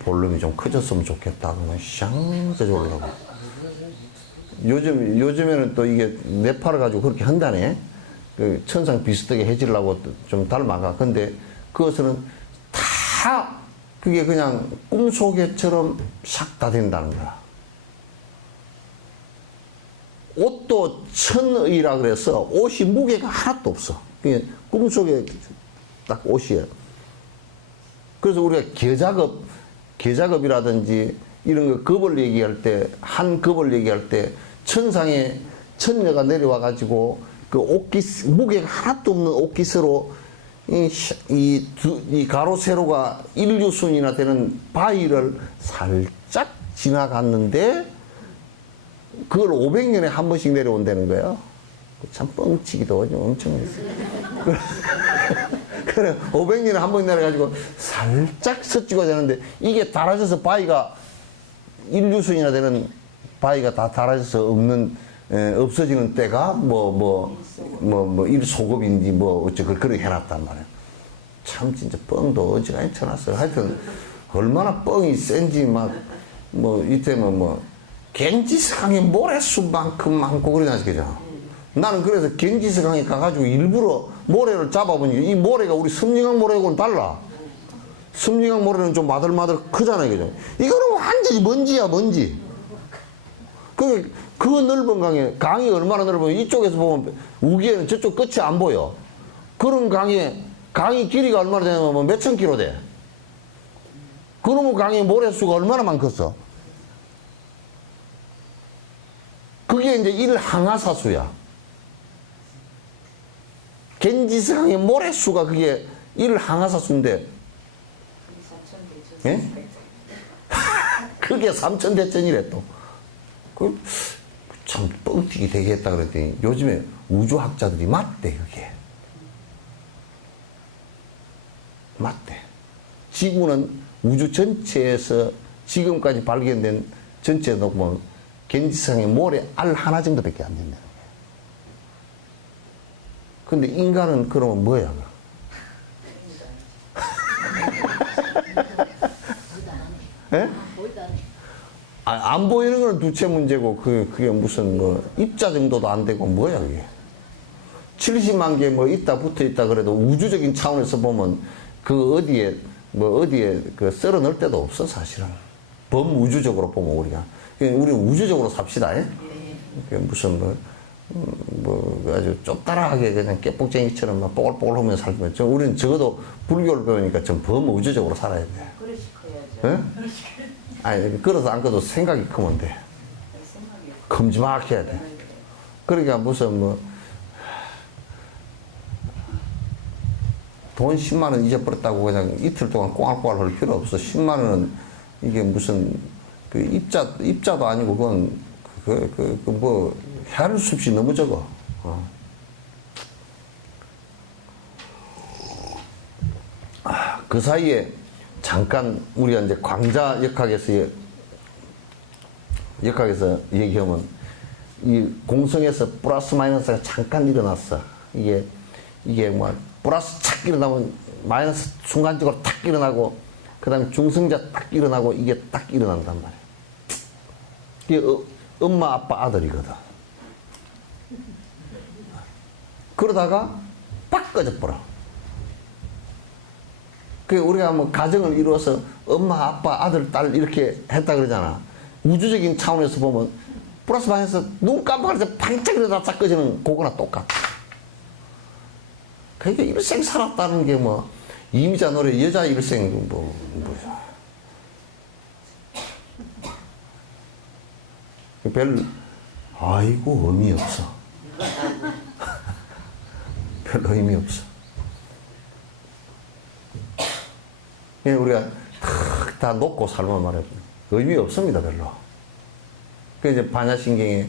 볼륨이 좀 커졌으면 좋겠다 그러면 샹 해서 올라가고. 요즘에는 또 이게 뇌파를 가지고 그렇게 한다네. 그 천상 비슷하게 해지려고 좀 닮아가. 근데 그것은 다 그게 그냥 꿈속에처럼 싹 다 된다는 거야. 옷도 천의라 그래서 옷이 무게가 하나도 없어. 그게 꿈속에 딱 옷이에요. 그래서 우리가 계작업이라든지 이런 거 급을 얘기할 때, 한 급을 얘기할 때 천상에 천녀가 내려와 가지고 그 옷깃, 무게가 하나도 없는 옷깃으로 이 가로 세로가 인류순이나 되는 바위를 살짝 지나갔는데 그걸 500년에 한 번씩 내려온다는 거예요. 참 뻥치기도 엄청 했어요. 그래 500년에 한 번 내려가지고 살짝 서찍어 되는데 이게 달아져서 바위가 인류순이나 되는 바위가 다 달아져서 없어지는 때가 일소급인지 그렇게 해놨단 말이에요. 참 진짜 뻥도 어지간히 쳐놨어요. 하여튼 얼마나 뻥이 센지 이때면 겐지스강에 모래수만큼 많고 그러지 그죠? 나는 그래서 겐지스강에 가가지고 일부러 모래를 잡아보니까 이 모래가 우리 섬유강 모래하고는 달라. 섬유강 모래는 좀 마들마들 크잖아요. 그죠? 이거는 완전히 먼지야, 먼지. 그 넓은 강이 얼마나 넓으면 이쪽에서 보면 우기에는 저쪽 끝이 안 보여. 그런 강이 길이가 얼마나 되냐면 몇천 킬로 돼. 그러면 강의 모래수가 얼마나 많겠어? 그게 이제 일항하사수야. 겐지스강의 모래수가 그게 일항하사수인데, 예? 그게 3,000대천이래 또. 참 뻥튀기 되게 했다 그랬더니 요즘에 우주학자들이 맞대 그게. 맞대. 지구는 우주 전체에서 지금까지 발견된 전체에 놓으면 겐지스강의 모래 알 하나 정도밖에 안 된다는 거예요. 근데 인간은 그러면 뭐야? 예? 안 보이는 건 두째 문제고 그게 무슨 입자 정도도 안 되고 뭐야 그게. 70만 개 있다 붙어 있다 그래도 우주적인 차원에서 보면 그 어디에 썰어 넣을 데도 없어 사실은. 범우주적으로 보면 우리가. 우리 우주적으로 삽시다. 예? 무슨 아주 좁다라하게 그냥 깨복쟁이처럼 막 뽀글뽀글 하면서 살면 우리는 적어도 불교를 배우니까 좀 범우주적으로 살아야 돼. 그릇이 커야죠. 예? 아니 그래서 안 그래도 생각이 크면 돼. 큼지막해야 돼. 그러니까 무슨 돈 10만 원 잊어버렸다고 그냥 이틀 동안 꽁알꽁알 할 필요 없어. 10만 원은 이게 무슨 그 입자도 아니고 그건 헤아릴 수 없이 너무 적어. 그 사이에 잠깐 우리가 이제 광자 역학에서 얘기하면 이 공성에서 플러스 마이너스가 잠깐 일어났어. 이게 뭐 플러스 착 일어나면 마이너스 순간적으로 탁 일어나고 그 다음에 중성자 딱 일어나고 이게 딱 일어난단 말이야. 이게 엄마 아빠 아들이거든. 그러다가 빡 꺼져버려. 그 우리가 뭐 가정을 이루어서 엄마 아빠 아들 딸 이렇게 했다 그러잖아. 우주적인 차원에서 보면 플러스 마이너스 눈 깜빡할 때 반짝 일어나 딱 꺼지는 그거나 똑같아. 그러니까 일생 살았다는 게 뭐 이미자 노래 여자 일생 뭐야. 별 아이고 의미 없어. 별 의미 없어. 그냥 우리가 다 놓고 살만 말해도 의미 없습니다 별로. 그 이제 반야신경에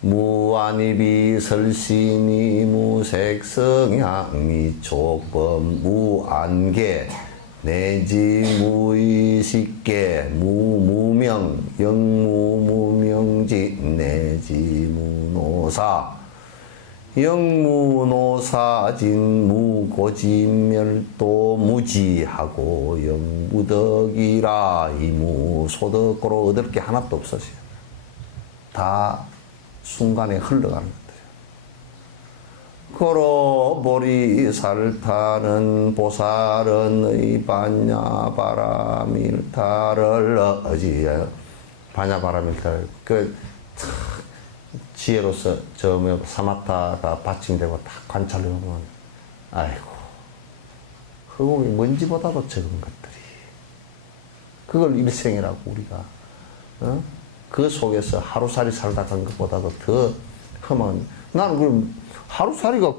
무안이비설신이 무색성향이 촉범 무안계 내지 무의식계 무무명 영무무명지 내지 무노사 영무노사진 무고지멸도 무지하고 영무덕이라 이무소덕고로 얻을 게 하나도 없었어요. 다 순간에 흘러가는 것들이에요. 고로 보리살타는 보살은 반야바라밀타를 어지에 반야바라밀타를 그 지혜로서 저 사마타가 받침되고 딱 관찰해 보면 아이고 흑옥이 먼지보다도 적은 것들이 그걸 일생이라고 우리가 그 속에서 하루살이 살다 간 것보다도 더 험한. 나는 그럼 하루살이가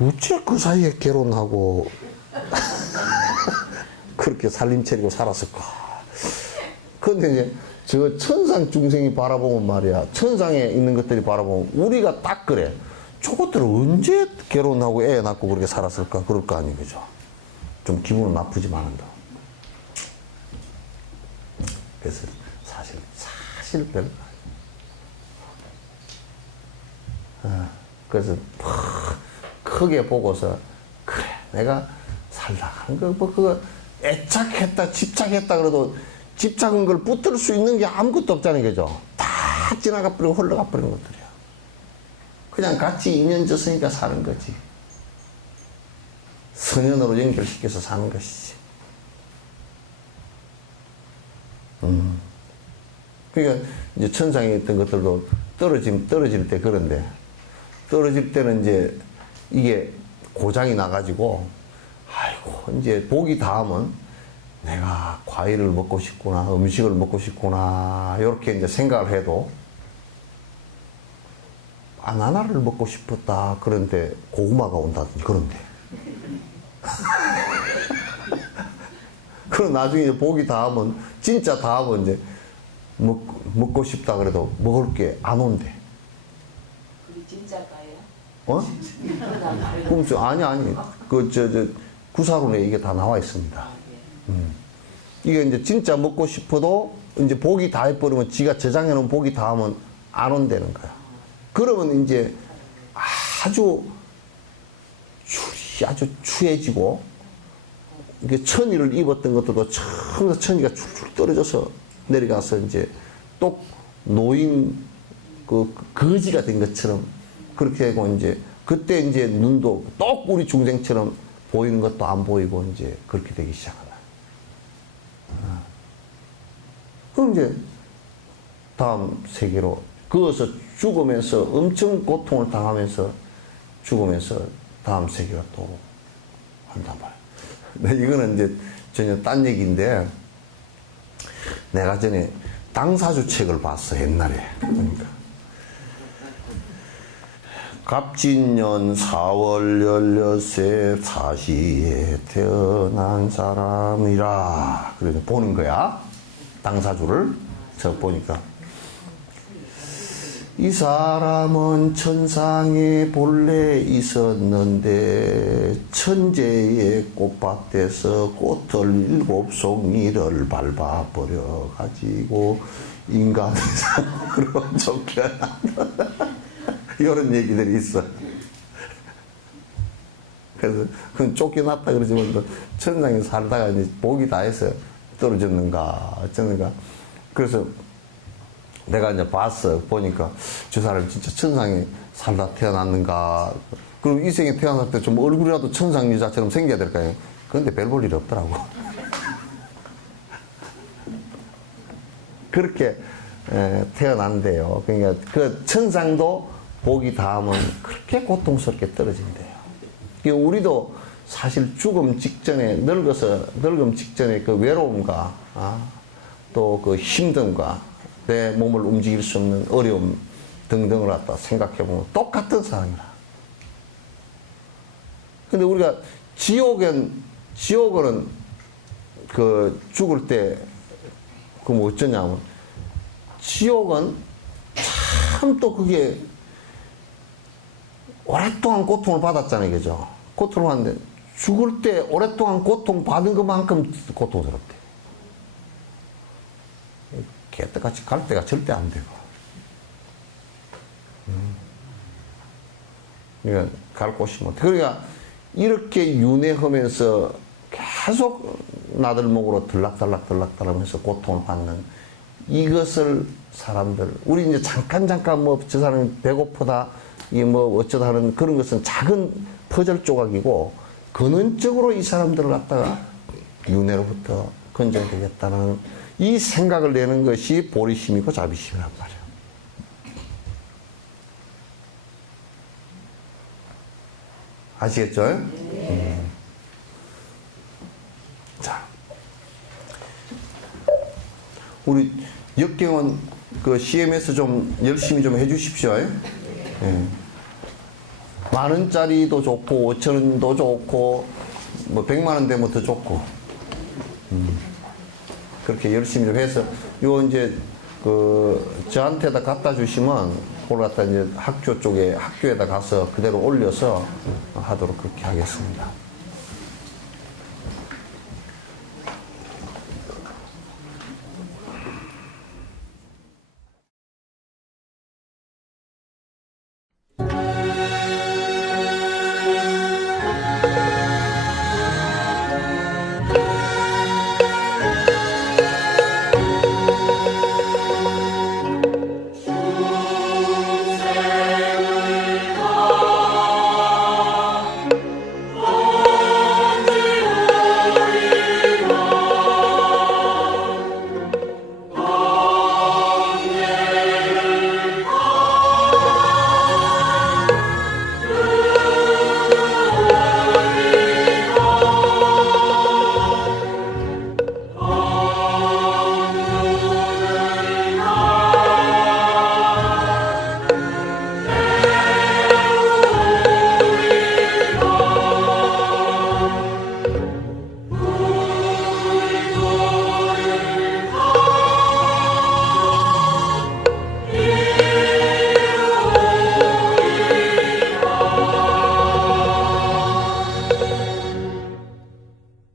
어째 그 사이에 결혼하고 그렇게 살림 차리고 살았을까. 그런데 이제 저 천상 중생이 바라보면 말이야, 천상에 있는 것들이 바라보면 우리가 딱 그래. 저것들은 언제 결혼하고 애 낳고 그렇게 살았을까 그럴 거 아니에요. 그죠? 좀 기분은 나쁘지만 한다. 그래서 사실 별로. 그래서 크게 보고서 그래 내가 살다 가는 거 뭐 그거 애착했다 집착했다 그래도 집착한 걸 붙들 수 있는 게 아무것도 없잖아요. 그죠? 다 지나가 버리고 흘러가 버리는 것들이야. 그냥 같이 인연 졌으니까 사는 거지. 선연으로 연결시켜서 사는 것이지. 그러니까 이제 천상에 있던 것들도 떨어질 때 그런데 떨어질 때는 이제 이게 고장이 나가지고 아이고 이제 복이 닿으면 내가 과일을 먹고 싶구나 음식을 먹고 싶구나 이렇게 이제 생각을 해도 바나나를 먹고 싶었다 그런데 고구마가 온다든지 그런데 그럼 나중에 이제 복이 닿으면 진짜 닿으면 이제 먹고 싶다 그래도 먹을 게 안 온대. 그게 진짜가요? 어? 그럼 아니 그 구사론에 이게 다 나와 있습니다. 이게 이제 진짜 먹고 싶어도 이제 복이 닿아버리면 지가 저장해 놓은 복이 닿으면 안 온다는 거야. 그러면 이제 아주 추해지고 이게 천의를 입었던 것들도 처음부터 천의가 줄줄 떨어져서 내려가서 이제 똑 노인 거지가 된 것처럼 그렇게 하고 이제 그때 이제 눈도 똑 우리 중생처럼 보이는 것도 안 보이고 이제 그렇게 되기 시작한다. 그럼 이제 다음 세계로 그어서 죽으면서 엄청 고통을 당하면서 죽으면서 다음 세계로 또 한단 말이야. 이거는 이제 전혀 딴 얘기인데 내가 전에 당사주 책을 봤어 옛날에. 그러니까 갑진년 4월 16세 사시에 태어난 사람이라 그래서 보는 거야 당사주를. 저 보니까 이 사람은 천상에 본래 있었는데 천재의 꽃밭에서 꽃을 7송이를 밟아버려 가지고 인간 세상으로 쫓겨난다. 이런 얘기들이 있어. 그래서 그건 쫓겨났다 그러지만 또 천상에 살다가 이제 복이 다 해서 떨어졌는가 어쩌는가. 그래서 내가 이제 봤어. 보니까 저 사람이 진짜 천상에 살다 태어났는가. 그리고 이 생에 태어날 때 좀 얼굴이라도 천상 여자처럼 생겨야 될 거 아니에요. 그런데 별 볼 일이 없더라고. 그렇게 태어난대요. 그러니까 그 천상도 복이 닿으면 그렇게 고통스럽게 떨어진대요. 그러니까 우리도 사실 죽음 직전에 늙음 직전에 그 외로움과 또 그 힘듦과 내 몸을 움직일 수 없는 어려움 등등을 갖다 생각해보면 똑같은 상황이라. 근데 우리가 지옥은 그 죽을 때 그 뭐 어쩌냐면 지옥은 참 또 그게 오랫동안 고통을 받았잖아요. 그죠? 고통을 받는데 죽을 때 오랫동안 고통 받은 것만큼 고통스럽대. 개떡같이 갈 때가 절대 안 되고. 그러니까 갈 곳이 못. 그러니까 이렇게 윤회하면서 계속 나들목으로 들락달락 하면서 고통을 받는 이것을 사람들, 우리 이제 잠깐 뭐 저 사람이 배고프다, 이게 뭐 어쩌다 하는 그런 것은 작은 퍼즐 조각이고 근원적으로 이 사람들을 갖다가 윤회로부터 건져야 되겠다는 이 생각을 내는 것이 보리심이고 자비심이란 말이에요. 아시겠죠? 자, 우리 역경은 그 CMS 좀 열심히 좀 해주십시오. 만 원짜리도 좋고 5천 원도 좋고 뭐 100만 원 되면 더 좋고. 그렇게 열심히 좀 해서 요 이제 그 저한테다 갖다 주시면 그걸 갖다 이제 학교에다 가서 그대로 올려서 하도록 그렇게 하겠습니다.